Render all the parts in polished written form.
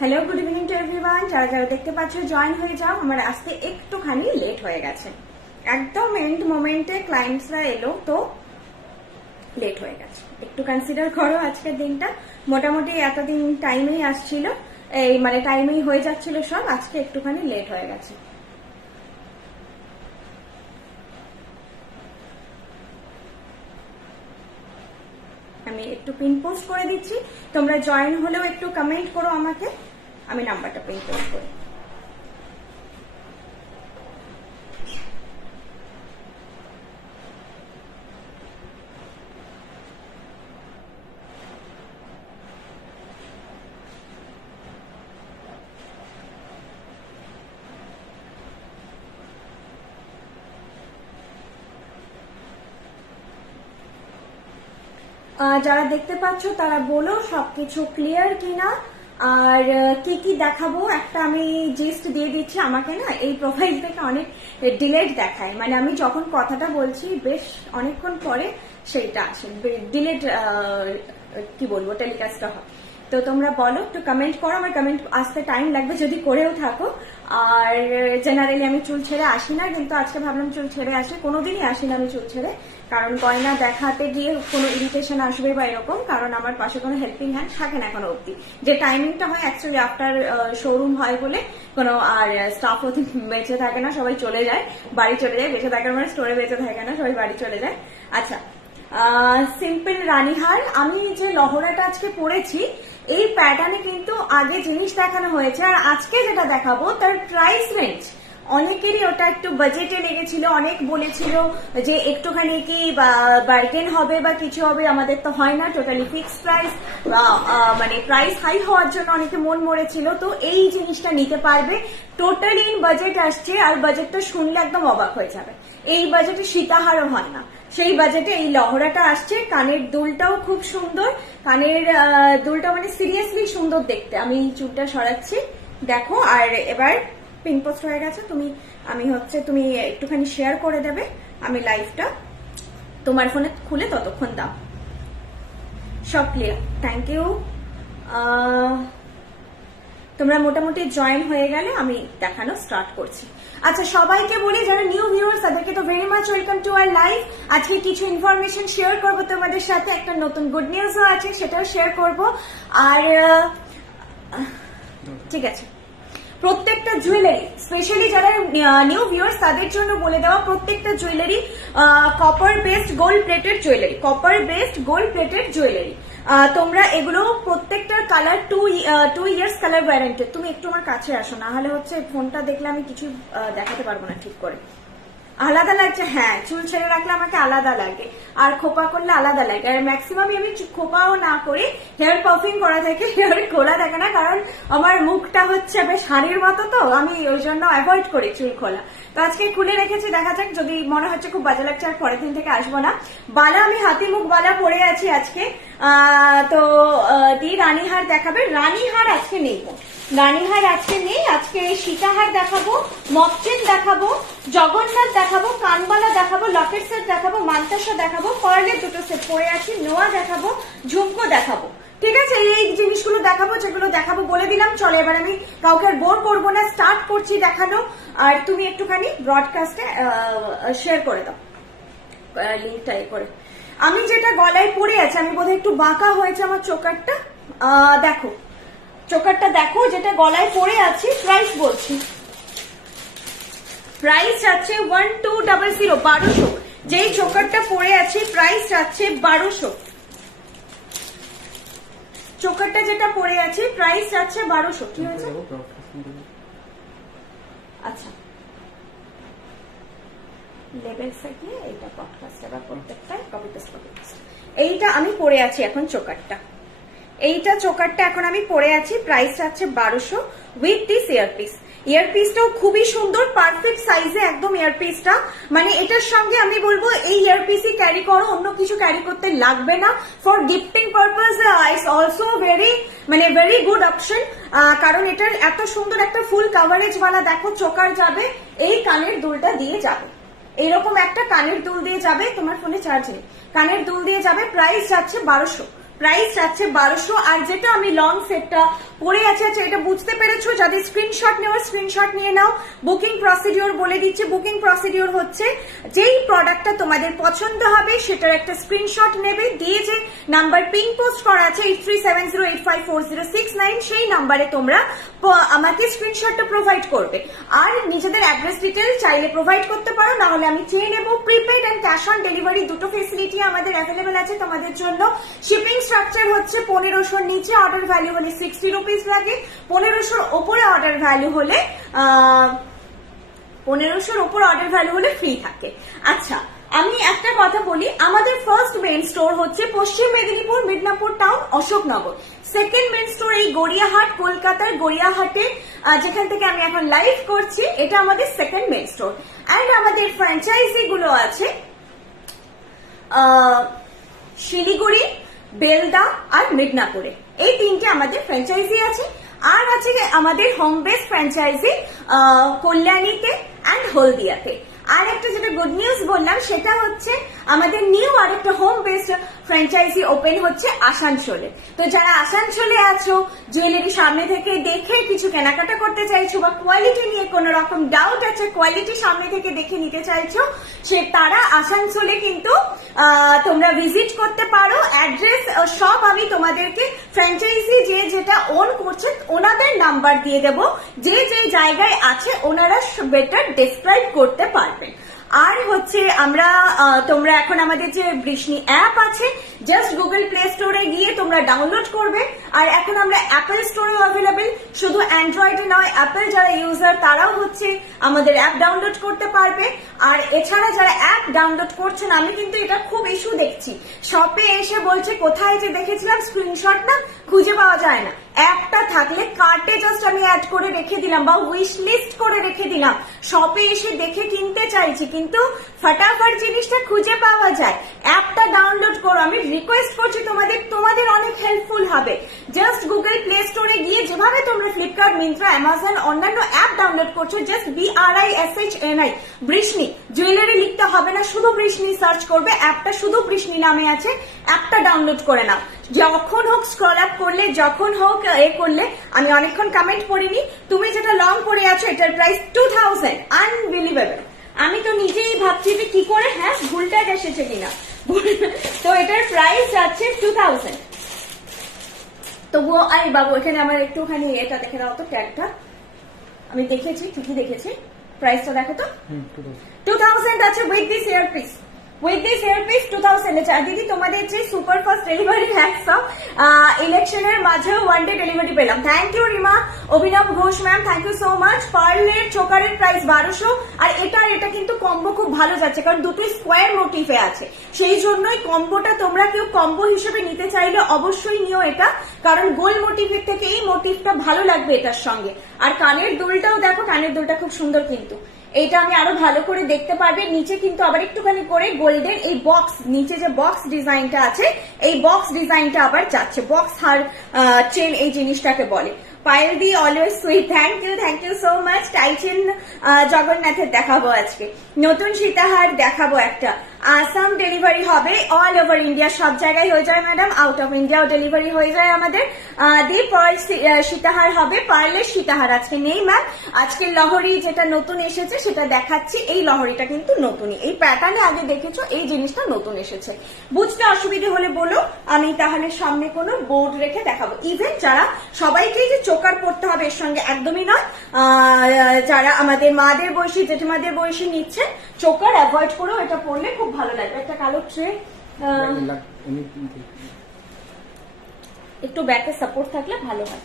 Hello, good evening to everyone. যারা যারা দেখতে পাচ্ছ জয়েন হয়ে যাও। আমার আসতে একটুখানি লেট হয়ে গেছে, একদম এন্ড মোমেন্টে ক্লায়েন্টসরা এলো তো লেট হয়ে গেছে। একটু কনসিডার করো আজকের দিনটা। মোটামুটি এতদিন টাইমেই আসছিল, এই মানে টাইমেই হয়ে যাচ্ছিল সব, আজকে একটুখানি লেট হয়ে গেছে। আমি একটু পিন পোস্ট করে দিচ্ছি, তোমরা জয়েন হলেও একটু কমেন্ট করো আমাকে, আমি নাম্বারটা পিন পোস্ট করি। যারা দেখতে পাচ্ছ তারা বলো সবকিছু ক্লিয়ার কিনা, আর কি কি দেখাবো। একটা আমি জিস্ট দিয়ে দিচ্ছি। আমাকে না এই প্রোফাইল থেকে অনেক ডিলেট দেখায়, মানে আমি যখন কথাটা বলছি বেশ অনেকক্ষণ পরে সেইটা আসে, ডিলেট কি বলবো টেলিকাস্টটা হয়। তো তোমরা বলো, একটু কমেন্ট করো, আমার কমেন্ট আসতে টাইম লাগবে যদি করেও থাকো। আর জেনারেলি আমি চুল ছেড়ে আসি না, কিন্তু আজকে ভাবলাম চুল ছেড়ে আসি, কোনোদিনই আসি না আমি চুল ছেড়ে, কারণ গয়না দেখাতে গিয়ে কোনো ইরিটেশন আসবে বা এরকম, কারণ আমার পাশে কোনো হেল্পিং হ্যান্ড থাকে না এখনো অব্দি। যে টাইমিংটা হয় অ্যাকচুয়ালি আফটার শোরুম হয় বলে কোনো আর স্টাফ অতি বেঁচে থাকে না, সবাই চলে যায়, বাড়ি চলে যায়। বেঁচে থাকার মানে স্টোরে বেঁচে থাকে না, সবাই বাড়ি চলে যায়। আচ্ছা, সিম্পল রানীহার। আমি যে লহরাটা আজকে পরেছি এই প্যাটার্নে কিন্তু আগে জিনিস দেখানো হয়েছে, আর আজকে যেটা দেখাবো তার প্রাইস রেঞ্জ অনেকেরই ওটা একটু বাজেটে লেগেছিল, অনেক বলেছিল যে একটুখানি কি বার্গেন হবে বা কিছু হবে, আমাদের তো হয় না, টোটালি ফিক্সড প্রাইস, মানে প্রাইস হাই হওয়ার জন্য অনেকে মন মরেছিল। তো এই জিনিসটা নিতে পারবে, টোটালি ইন বাজেট আসছে, আর বাজেটটা শুনলে একদম অবাক হয়ে যাবে। এই বাজেটে সীতাহারও হয় না, সেই বাজেটে এই লহরাটা আসছে। কানের দুলটাও খুব সুন্দর, কানের দুলটা মানে সিরিয়াসলি সুন্দর দেখতে। আমি চুলটা সরাচ্ছি দেখো, আর এবার পিন পোস্ট হয়ে গেছে। তুমি একটুখানি শেয়ার করে দেবে, আমি লাইভটা তোমার ফোনে খুলে ততক্ষণ দাও। সব ক্লিয়ার, থ্যাংক ইউ। তোমরা মোটামুটি জয়েন হয়ে গেলে আমি দেখানো স্টার্ট করছি। আচ্ছা, সবাইকে বলি যারা নিউ ভিউয়ার্স তাদেরকে তো very much welcome to our live. আজকে কিছু ইনফরমেশন শেয়ার করবো তোমাদের সাথে, একটা নতুন গুড নিউজও আছে সেটাও শেয়ার করব। আর ঠিক আছে, প্রত্যেকটা জুয়েলারি স্পেশালি যারা নিউ ভিউয়ার্স তাদের জন্য বলে দেওয়া, প্রত্যেকটা jewellery copper based gold plated jewellery, copper based gold plated jewellery. তোমরা এগুলো প্রত্যেকটার কালার 2 ইয়ার্স কালার ওয়ারেন্টেড। তুমি একটু আমার কাছে আসো, না হলে হচ্ছে ফোনটা দেখলে আমি কিছু দেখাতে পারবো না ঠিক করে। আলাদা লাগছে, হ্যাঁ, চুল ছেড়ে রাখলে আমাকে আলাদা লাগে, আর খোপা করলে আলাদা লাগে। আর ম্যাক্সিমাম আমি খোপাও না করি, হেয়ার পাফিং করা থাকে, হেয়ার খোলা থাকে না, কারণ আমার মুখটা হচ্ছে বেশ হাড়ির মতো, তো আমি ওই জন্য অ্যাভয়েড করি চুল খোলা। তো আজকে খুলে রেখেছি, দেখা যাক, যদি মনে হচ্ছে খুব বাজে লাগছে আর পরের দিন থেকে আসবো না। বালা আমি হাতি মুখ বালা পরে আছি আজকে। তো দি রানীহার দেখাবে, রানীহার আজকে নেই, রানীহার আজকে নেই। আজকে সীতাহার দেখাবো, মকচেন দেখাবো, জগন্নাথ দেখাবো, কানবালা দেখাবো, লকেট সেট দেখাবো, মান্তাসা দেখাবো, পার্লের দুটো সেট পরে আছি, নোয়া দেখাবো, ঝুমকো দেখাবো। ঠিক আছে, এই জিনিসগুলো দেখাবো, যেগুলো দেখাবো বলে দিলাম। চলো এবার আমি কাউকে আর বোর করবো না, স্টার্ট করছি দেখানো। আর তুমি একটুখানি ব্রডকাস্টে শেয়ার করে দাও লিঙ্কটা করে। আমি যেটা গলায় পরে আছি, আমি বোধহয় একটু বাঁকা হয়েছে আমার চোকারটা, দেখো চোকারটা দেখো, যেটা গলায় পরে আছি। প্রাইস বলছি, প্রাইস যাচ্ছে 1200, 1200। যেই চোকারটা পরে আছি প্রাইস যাচ্ছে 1200। চোকারটা যেটা পরে আছে প্রাইস যাচ্ছে 1200। কি হয়েছে? আচ্ছা, লেভেলসে গিয়ে এইটা পডকাস্ট এবার প্রত্যেকটাই কপি পেস্ট কপি পেস্ট। এইটা আমি পরে আছি এখন চোকারটা, এইটা চোকারটা এখন আমি পরে আছি, প্রাইস যাচ্ছে 1200 উইথ দিস ইয়ারপিস। ইয়ারপিসটাও খুবই সুন্দর, পারফেক্ট সাইজে একদম ইয়ারপিসটা, মানে এটার সঙ্গে আমি বলবো এই ইয়ারপিসই ক্যারি করো, অন্য কিছু ক্যারি করতে লাগবে না। For gifting purpose it's also very good option, কারণ এটার এত সুন্দর একটা ফুল কাভারেজ ওয়ালা দেখো চোকার যাবে, এই কানের দুলটা দিয়ে যাবে, এইরকম একটা কানের দুল দিয়ে যাবে। তোমার ফোনে চার্জ নেই, কানের দুল দিয়ে যাবে, প্রাইস যাচ্ছে 1200। প্রাইস যাচ্ছে 1200। আর যেটা আমি লং সেটটা পরে আছে এটা বুঝতে পেরেছো, যাদের স্ক্রিনশট নেওয়ার স্ক্রিনশট নিয়ে নাও। বুকিং প্রসিডিওর বলে দিচ্ছে, বুকিং প্রসিডিওর হচ্ছে যেই প্রোডাক্টটা তোমাদের পছন্দ হবে সেটার একটা স্ক্রিনশট নেবে, দিয়ে যে নাম্বার পিং পোস্ট করা আছে 8370854069 সেই নাম্বারে তোমরা আমাকে স্ক্রিনশটটা প্রোভাইড করবে। আর নিজেদের অ্যাড্রেস ডিটেল চাইলে প্রোভাইড করতে পারো, না হলে আমি চেয়ে নেবো। Prepaid and cash on delivery দুটো ফেসিলিটি আমাদের অ্যাভেলেবেল আছে তোমাদের জন্য। শিপিং স্ট্রাকচার হচ্ছে 1500 নিচে অর্ডার ভ্যালু হলে 60 রুপিস লাগে, 1500 ওপরে অর্ডার ভ্যালু হলে 1500 ওপর অর্ডার ভ্যালু হলে ফ্রি থাকে। আচ্ছা, আমি একটা কথা বলি, আমাদের ফার্স্ট মেইন স্টোর হচ্ছে পশ্চিম Medinipur Midnapore town Ashoknagar. Second main store এই গড়িয়াহাট, কলকাতার গড়িয়াহাটে, যেখান থেকে আমি এখন লাইভ করছি, এটা আমাদের সেকেন্ড মেইন স্টোর। অ্যান্ড আমাদের ফ্র্যাঞ্চাইজি গুলো আছে শিলিগুড়ি, বেলদা আর মিদনাপুরে, এই তিনটে আমাদের ফ্র্যাঞ্চাইজি আছে। আর আছে আমাদের হোম বেস ফ্র্যাঞ্চাইজি কল্যাণীতে অ্যান্ড হলদিয়াতে। আর একটা যেটা গুড নিউজ বললাম সেটা হচ্ছে আমাদের নিউ আর একটা হোম বেসড ফ্র্যাঞ্চাইজি ওপেন হচ্ছে আসানসোলে। তো যারা আসানসোলে আছো, জুয়েলারি সামনে থেকে দেখে কিছু কেনাকাটা করতে চাইছো বা কোয়ালিটি নিয়ে কোনো রকম ডাউট আছে, কোয়ালিটি সামনে থেকে দেখে নিতে চাইছো, সে তারা আসানসোলে কিন্তু তোমরা ভিজিট করতে পারো। অ্যাড্রেস সব আমি তোমাদেরকে ফ্র্যাঞ্চাইজি যে যেটা ওন করছে ওনাদের নাম্বার দিয়ে দেবো, যে যে জায়গায় আছে ওনারা বেটার ডেসক্রাইব করতে পারবেন। আর হচ্ছে আমরা তোমরা এখন আমাদের যে বৃষ্ণি অ্যাপ আছে, জাস্ট গুগল প্লে স্টোরে গিয়ে তোমরা ডাউনলোড করবে। আর এখন আমরা অ্যাপেল স্টোরেও অ্যাভেলেবেল, শুধু অ্যান্ড্রয়েডে নয়, অ্যাপেল যারা ইউজার তারাও হচ্ছে আমাদের অ্যাপ ডাউনলোড করতে পারবে। আর এছাড়া যারা অ্যাপ ডাউনলোড করছেন, আমি কিন্তু এটা খুব ইস্যু দেখছি, শপে এসে বলছে কোথায় যে দেখেছিলাম স্ক্রিনশট না খুঁজে পাওয়া যায় না। অ্যাপটা থাকলে কার্টে জাস্ট আমি অ্যাড করে রেখে দিলাম বা উইশ লিস্ট করে রেখে দিলাম, শপে এসে দেখে কিনতে চাইছি কিন্তু ফটাফট জিনিসটা খুঁজে পাওয়া যায়। অ্যাপটা ডাউনলোড করো, আমি রিকোয়েস্ট করছি তোমাদের অনেক হেল্পফুল হবে। জাস্ট গুগল প্লে স্টোরে গিয়ে যেভাবে তোমরা ফ্লিপকার্ট, মিন্ত্রা, অ্যামাজন অন্যান্য অ্যাপ ডাউনলোড করছো, জাস্ট BRISHNI বৃষ্ণি, জুয়েলারি লিখতে হবে না, শুধু বৃষ্ণি সার্চ করবে, অ্যাপটা শুধু বৃষ্ণি নামে আছে, অ্যাপটা ডাউনলোড করে নাও। যখন হোক স্ক্রল আপ করলে, যখন হোক করলে, আমি অনেকক্ষণ কমেন্ট পড়িনি, তুমি যেটা লং পরে আছো এটার প্রাইস 2000, আনবিলিভেবল। আমি তো নিজেই ভাবছি যে কি করে ভুলটা এসেছে কিনা। তো এটার প্রাইস যাচ্ছে 2000। তবুও আই বাবু, এখানে আমার একটুখানি এটা দেখে দাও তো, ট্যাগটা আমি দেখেছি, ঠিকই দেখেছি, প্রাইসটা দেখো তো 2000 আছে with this earpiece. With this earpiece 2000 আছে। আর দিদি তোমাদের যে সুপার ফাস্ট ডেলিভারি হ্যাকসব ইলেকশনের মাঝেও ওয়ান ডে ডেলিভারি পেলাম, thank you Rima. Abhinav Ghosh ma'am, thank you so much. পার্লের চোকারের প্রাইস 1200। আর এটা কিন্তু কম্বো খুব ভালো যাচ্ছে, কারণ দুটোই স্কোয়ার মোটিভে আছে, সেই জন্যই কম্বোটা তোমরা কেউ কম্বো হিসেবে নিতে চাইলে অবশ্যই নিও এটা, কারণ গোল মোটিভের থেকে এই মোটিভটা ভালো লাগবে এটার সঙ্গে। আর কানের দুলটাও দেখো, কানের দুলটা খুব সুন্দর, কিন্তু এইটা আমি আরো ভালো করে দেখতে পারবে। নিচে কিন্তু আবার একটুখানি করে গোল্ডেন এই বক্স, নিচে যে বক্স ডিজাইনটা আছে এই বক্স ডিজাইনটা আবার যাচ্ছে, বক্স হার চেন এই জিনিসটাকে বলে। পায়েল দি always sweet, thank you so much. টাইচেন জগন্নাথের দেখাবো আজকে, নতুন সীতাহার দেখাবো একটা, আসাম ডেলিভারি হবে, অল ওভার ইন্ডিয়া সব জায়গায় হয়ে যায় ম্যাডাম, আউট অফ ইন্ডিয়াও ডেলিভারি হয়ে যায় আমাদের। দি পার্ল সীতাহার হবে, পার্লের সীতাহার আজকে নেই ম্যাম। আজকে লহরি যেটা নতুন এসেছে সেটা দেখাচ্ছি, এই লহরিটা কিন্তু নতুনই, এই প্যাটার্নে আগে দেখেছো, এই জিনিসটা নতুন এসেছে। বুঝতে অসুবিধে হলে বলো, আমি তাহলে সামনে কোনো বোর্ড রেখে দেখাবো। ইভেন যারা সবাইকেই যে চোকার পড়তে হবে এর সঙ্গে একদমই নয়, যারা আমাদের মাদের বয়সী, জেঠিমাদের বয়সী নিচ্ছে, চোকার অ্যাভয়েড করেও এটা পড়লে খুব ভালো লাগবে। একটা কালো ট্রে, একটু ব্যাকে সাপোর্ট থাকলে ভালো হয়।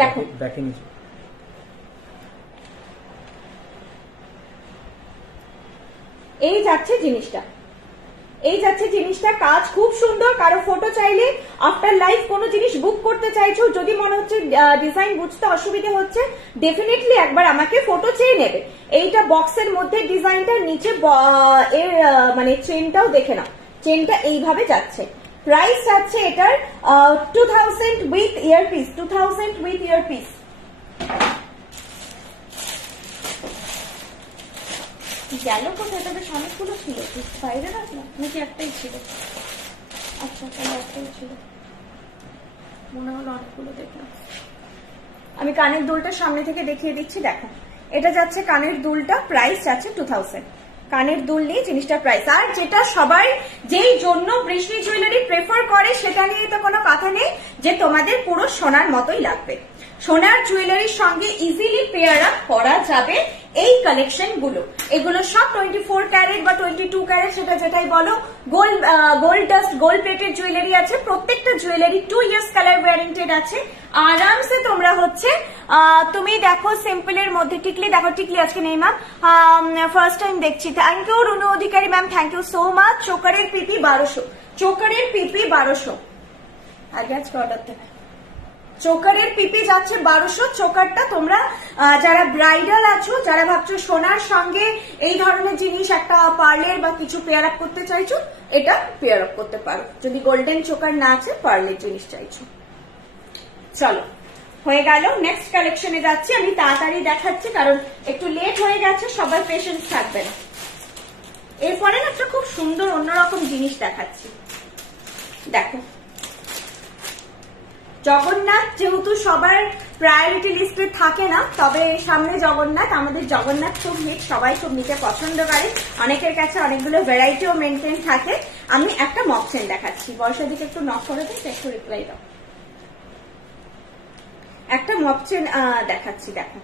দেখো এই যাচ্ছে জিনিসটা, কাজ খুব সুন্দর। কারো ফটো চাইলে আফটার লাইভ কোনো জিনিস বুক করতে চাইছো, যদি মনে হচ্ছে ডিজাইন বুঝতে অসুবিধা হচ্ছে, ডেফিনেটলি একবার আমাকে ফটো চেয়ে নেবে। এইটা বক্সের মধ্যে ডিজাইনটা, নিচে এর মানে চেনটাও দেখে নাও, চেনটা এইভাবে যাচ্ছে, প্রাইস আছে এটার 2000 উইথ ইয়ারপিস, 2000 উইথ ইয়ারপিস। গেল কোথায়? তবে অনেকগুলো ছিল, বাইরে রাখলাম নাকি একটাই ছিল? আচ্ছা তাহলে একটাই ছিল, মনে হলো অনেকগুলো দেখলাম। আমি কানের দুলটা সামনে থেকে দেখিয়ে দিচ্ছি। দেখো এটা যাচ্ছে কানের দুলটা, প্রাইস যাচ্ছে 2000। কানের দুল নিয়ে জিনিসটার প্রাইস। আর যেটা সবাই যেই জন্য বৃষ্টি জুয়েলারি প্রেফার করে সেটা নিয়ে তো কোনো কথা নেই যে তোমাদের পুরো সোনার মতোই লাগবে। সোনার জুয়েলারির সঙ্গে ইজিলি পেয়ার আপ করা যাবে এই কালেকশন গুলো। এগুলো সব 24 ক্যারেট বা 22 ক্যারেট, সেটা যেটাই বলো। Gold dust, gold plated jewellery আছে। প্রত্যেকটা জুয়েলারি 2 ইয়ার্স কালার ওয়ারেন্টেড আছে। আরামসে তোমরা হচ্ছে তুমি দেখো সিম্পলের মধ্যে টিকলি, দেখো টিকলি আজকে নেই ম্যাম, ফার্স্ট টাইম দেখছি। Thank you Runu Adhikari ma'am, thank you so much. চোকারের পিপি 1200, চোকারের পিপি 1200 আগে আজকে অর্ডার দেবে। চোকারের পিপি যাচ্ছে 1200। চোকারটা তোমরা যারা ব্রাইডাল আছো, যারা ভাবছো সোনার সঙ্গে এই ধরনের জিনিস একটা পার্লের বা কিছু পেয়ার আপ করতে চাইছো, এটা পেয়ার আপ করতে পারো। যদি গোল্ডেন চোকার না আছে, পার্লের জিনিস চাইছো। চলো হয়ে গেল, নেক্সট কালেকশনে যাচ্ছি। আমি তাড়াতাড়ি দেখাচ্ছি কারণ একটু লেট হয়ে গেছে, সবার পেশেন্স থাকবে না। এরপরে একটা খুব সুন্দর অন্যরকম জিনিস দেখাচ্ছি। দেখো জগন্নাথ যেহেতু সবার প্রায়োরিটি লিস্টে থাকে না, তবে সামনে জগন্নাথ, আমাদের জগন্নাথ খুব হিট, সবাই খুব নিতে পছন্দ করে। অনেকের কাছে অনেকগুলো ভ্যারাইটিও মেনটেন থাকে। আমি একটা মক চেন দেখাচ্ছি। বর্ষার দিকে একটু নক করে দিন, একটু রিপ্লাই দাও। একটা মক চেন দেখাচ্ছি। দেখো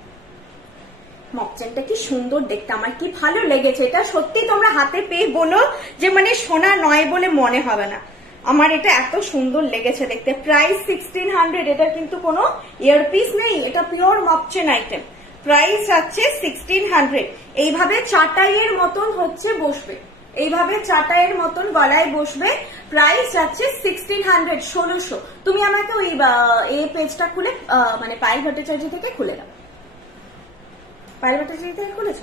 মক চেনটা কি সুন্দর দেখতে, আমার কি ভালো লেগেছে। এটা সত্যি তোমরা হাতে পেয়ে বলো যে মানে সোনা নয় বলে মনে হবে না। আমার এটা এত সুন্দর লেগেছে দেখতে। প্রাইস 1600। এটার কিন্তু কোনো ইয়ারপিস নেই, এটা pure mock chain item. Price আছে 1600। এইভাবে চাটাইয়ের মতন হচ্ছে বসবে, এইভাবে চাটাইয়ের মতন গলায় বসবে। প্রাইস আছে 1600, 1600। তুমি আমাকে ওই এই পেজটা খুলে মানে পায়েল ভট্টাচার্য থেকে খুলে দাও। পায়েল ভট্টাচার্য থেকে খুলেছ?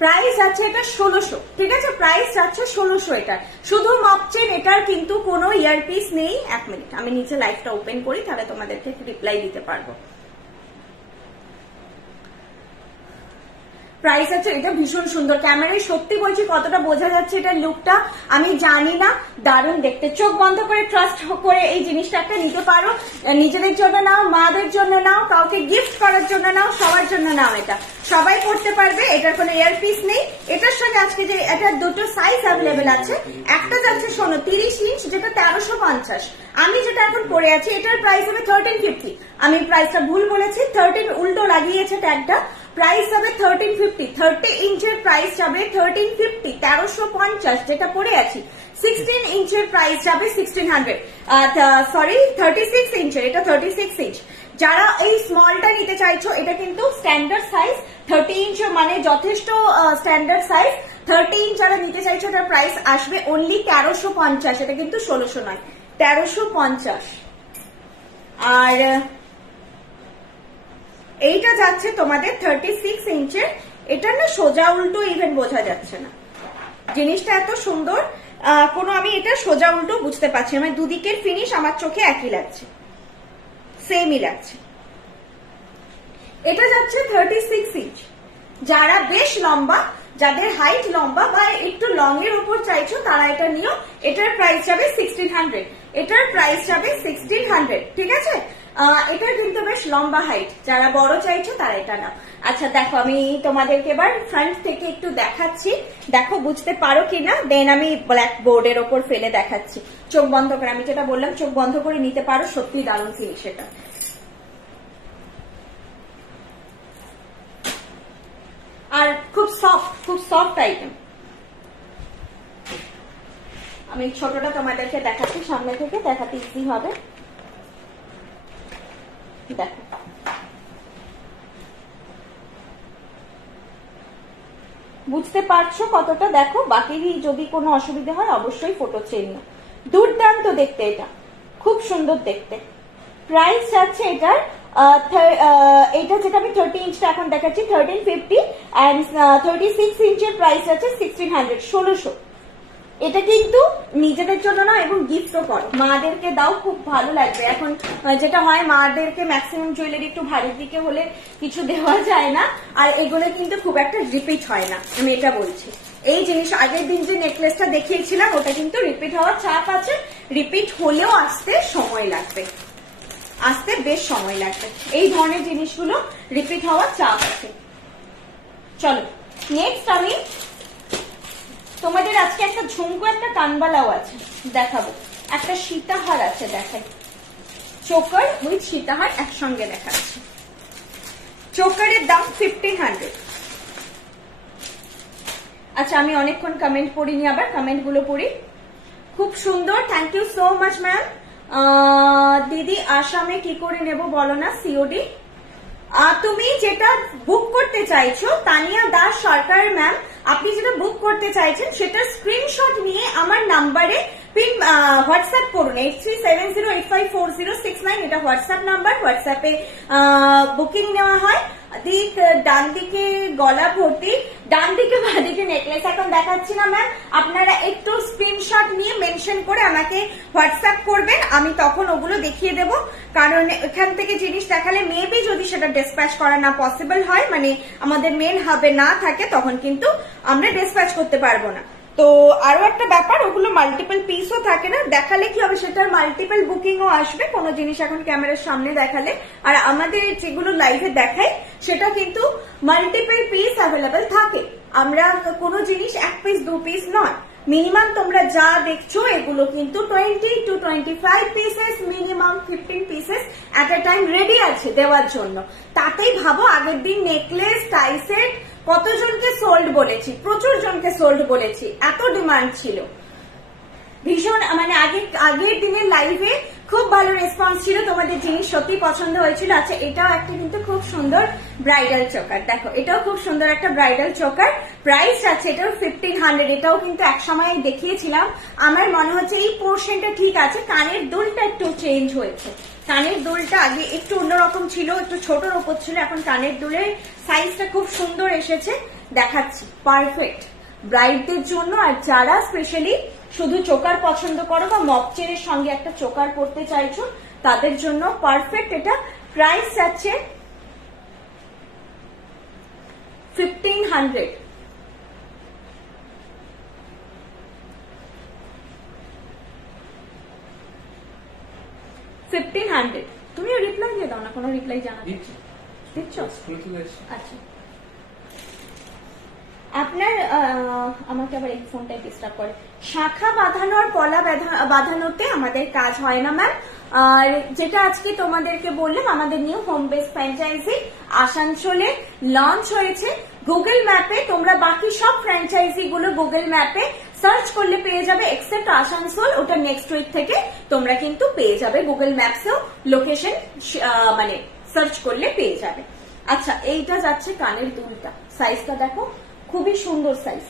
প্রাইস আছে এটা 1600, ঠিক আছে? প্রাইস যাচ্ছে 1600 এটা। শুধু মক চেন, এটার কিন্তু কোনো ইয়ারপিস নেই। 1 মিনিট আমি নিচে লাইভটা ওপেন করি, তাহলে তোমাদেরকে রিপ্লাই দিতে পারবো। প্রাইস আছে এটা। ভীষণ সুন্দর, ক্যামেরায় সত্যি বলছি কতটা বোঝা যাচ্ছে এটার লুকটা আমি জানি না। দারুণ দেখতে। চোখ বন্ধ করে ট্রাস্ট করে এই জিনিসটা একটা নিতে পারো। নিজেদের জন্য নাও, মাদের জন্য নাও, কাউকে গিফট করার জন্য নাও, সবার জন্য নাও। এটা সবাই পড়তে পারবে, এটার কোনো ইয়ারপিস নেই। এটার সঙ্গে আজকে যে এটার দুটো সাইজ অ্যাভেলেবেল আছে। একটা যাচ্ছে শোনো 30 ইঞ্চ, যেটা 1350। আমি যেটা এখন পরে আছি এটার প্রাইস হবে 1350। আমি প্রাইসটা ভুল বলেছি, 13 উল্টো লাগিয়েছে ট্যাগটা। প্রাইস হবে 1350। 30 ইঞ্চের প্রাইস যাবে 1350, 1350 যেটা পরে আছি। 16 ইঞ্চের প্রাইস যাবে 1600। সরি 36 ইঞ্চের, এটা 36 ইঞ্চ। যারা এই স্মলটা নিতে চাইছো, এটা কিন্তু স্ট্যান্ডার্ড সাইজ। 30 ইঞ্চ মানে যথেষ্ট স্ট্যান্ডার্ড সাইজ। 30 ইঞ্চ যারা নিতে চাইছো, এটার প্রাইস আসবে অনলি 1350। এটা কিন্তু 1600 নয়, 1350। আর এইটা যাচ্ছে তোমাদের 36 ইঞ্চের। এটা না সোজা উল্টো ইভেন বোঝা যাচ্ছে না, জিনিসটা এত সুন্দর। কোনো আমি এটা সোজা উল্টো বুঝতে পারছি, আমার দুদিকের ফিনিশ আমার চোখে একই লাগছে, সেমই লাগছে। এটা যাচ্ছে 36 ইঞ্চ। যারা বেশ লম্বা, যাদের হাইট লম্বা বা একটু লং এর উপর চাইছো, তারা এটা নিও। এটার প্রাইস যাবে 1600। এটার প্রাইস যাবে 1600, ঠিক আছে? এটার কিন্তু বেশ লম্বা হাইট, যারা বড় চাইছো তারা এটা নাও। আচ্ছা দেখো, আমি তোমাদেরকে এবার ফ্রন্ট থেকে একটু দেখাচ্ছি, দেখো বুঝতে পারো কিনা। দেন আমি ব্ল্যাক বোর্ডের ওপর ফেলে দেখাচ্ছি। চোখ বন্ধ করে, আমি যেটা বললাম চোখ বন্ধ করে নিতে পারো, সত্যি দারুণ জিনিস এটা। আর খুব সফট আইটেম। আমি ছোটটা তোমাদেরকে দেখাচ্ছি, সামনে থেকে দেখাতে ইজি হবে। দেখো বুঝতে পারছো কতটা? দেখো, বাকি যদি কোনো অসুবিধা হয় অবশ্যই ফটো চেয়ে নিও। দুর্দান্ত দেখতে, এটা খুব সুন্দর দেখতে। প্রাইস যাচ্ছে এটার এইটা যেটা আমি 30 ইঞ্চটা এখন দেখাচ্ছি 1350 অ্যান্ড 36 ইঞ্চের প্রাইস আছে 1600, 1600। এটা কিন্তু নিজেদের জন্য না, এবং গিফটও করো, মাদেরকে দাও, খুব ভালো লাগবে। এখন যেটা হয় মাদেরকে ম্যাক্সিমাম জুয়েলারি একটু ভারীর দিকে হলে কিছু দেওয়া যায় না, আর এগুলো কিন্তু খুব একটা রিপিট হয় না, আমি এটা বলছি। এই জিনিস আগের দিন যে নেকলেসটা দেখিয়েছিলাম ওটা কিন্তু রিপিট হওয়ার চাপ আছে, রিপিট হলেও আসতে সময় লাগবে, আসতে বেশ সময় লাগবে। এই ধরনের জিনিসগুলো রিপিট হওয়ার চাপ আছে। চলো নেক্সট আমি তোমাদের আজকে একটা ঝুমকো, একটা কানবালাও আছে দেখাবো, একটা সীতাহার আছে দেখাই, চোকার উইথ সীতাহার একসঙ্গে দেখাচ্ছি। চোকারের দাম 1500। আচ্ছা আমি অনেকক্ষণ কমেন্ট পড়িনি, আবার কমেন্ট গুলো পড়ি। খুব সুন্দর, thank you so much ma'am. দিদি আসামে কি করে নেব বলো না, সিওডি? তুমি যেটা বুক করতে চাইছো তানিয়া দাস সরকার ম্যাম, আপনি যেটা বুক করতে চাইছেন সেটার স্ক্রিনশট নিয়ে আমার নাম্বারে হোয়াটসঅ্যাপ করুন, 8370854069, এটা হোয়াটসঅ্যাপ নাম্বার। হোয়াটসঅ্যাপে বুকিং নেওয়া হয়। দিক ডান দিকে গলা ভর্তি, ডান দিকে বাঁদিকে নেকলেস এখন দেখাচ্ছি না ম্যাম, আপনারা একটু স্ক্রিনশট নিয়ে মেনশন করে আমাকে হোয়াটসঅ্যাপ করবেন, আমি তখন ওগুলো দেখিয়ে দেব। কারণ এখান থেকে জিনিস দেখালে মেবি যদি সেটা ডিসপ্যাচ করা না পসিবল হয়, মানে আমাদের মেন হাবে না থাকে, তখন কিন্তু আমরা ডিসপ্যাচ করতে পারবো না। তো আরো একটা ব্যাপার, ওগুলো মাল্টিপল পিসও থাকে না, দেখালে কি হবে সেটার মাল্টিপল বুকিংও আসবে কোনো জিনিস এখন ক্যামেরার সামনে দেখালে। আর আমাদের যেগুলো লাইভে দেখাই সেটা কিন্তু মাল্টিপল পিস অ্যাভেলেবেল থাকে, আমরা কোনো জিনিস এক পিস দু পিস নয়, মিনিমাম তোমরা যা দেখছো এগুলো কিন্তু 20 to 25 pieces, minimum 15 pieces at A time ready আছে দেওয়ার জন্য। তাতেই ভাবো আগের দিন নেকলেস টাইসেট কতজনকে সোল্ড বলেছি, প্রচুর জনকে সোল্ড বলেছি, এত ডিমান্ড ছিল ভীষণ, মানে আগের দিনের লাইভে খুব ভালো রেসপন্স ছিল, তোমাদের জিনিস সত্যি পছন্দ হয়েছিল। আচ্ছা এটাও একটা কিন্তু খুব সুন্দর ব্রাইডাল চোকার, দেখো এটাও খুব সুন্দর একটা ব্রাইডাল চোকার, প্রাইস আছে এটাও 1500। এটাও কিন্তু এক সময় দেখিয়েছিলাম, আমার মনে হচ্ছে এই পোর্শনটা ঠিক আছে, কানের দুলটা একটু চেঞ্জ হয়েছে, কানের দুলটা আগে একটু অন্যরকম ছিল, একটু ছোটর ওপর ছিল, এখন কানের দুলের সাইজটা খুব সুন্দর এসেছে, দেখাচ্ছি, পারফেক্ট ব্রাইডদের জন্য। আর যারা স্পেশালি শুধু চোকার পছন্দ করো বা মপচেনের সঙ্গে একটা চোকার পরতে চাইছো তাদের জন্য পারফেক্ট। এটা প্রাইস আছে 1500। তুমিও রিপ্লাই দিয়ে দাও না, কোনো রিপ্লাই জানা দিচ্ছ? আচ্ছা আপনার আমাকে আবার এই ফোনটাই ডিস্টার্ব করে। শাখা বাঁধানো আর পলা বাঁধানোতে আমাদের কাজ হয় না ম্যাম। আর যেটা আজকে তোমাদেরকে বললাম, আমাদের নিউ হোম বেস ফ্র্যাঞ্চাইজি আসানসোলে লঞ্চ হয়েছে। গুগল ম্যাপে তোমরা বাকি সব ফ্র্যাঞ্চাইজি গুলো গুগল ম্যাপে সার্চ করলে পেয়ে যাবে, এক্সেপ্ট আসানসোল, ওটা নেক্সট উইক থেকে তোমরা কিন্তু পেয়ে যাবে, গুগল ম্যাপসেও লোকেশন মানে সার্চ করলে পেয়ে যাবে। আচ্ছা এইটা যাচ্ছে কানের দুলটা, সাইজটা দেখো খুবই সুন্দর সাইজ,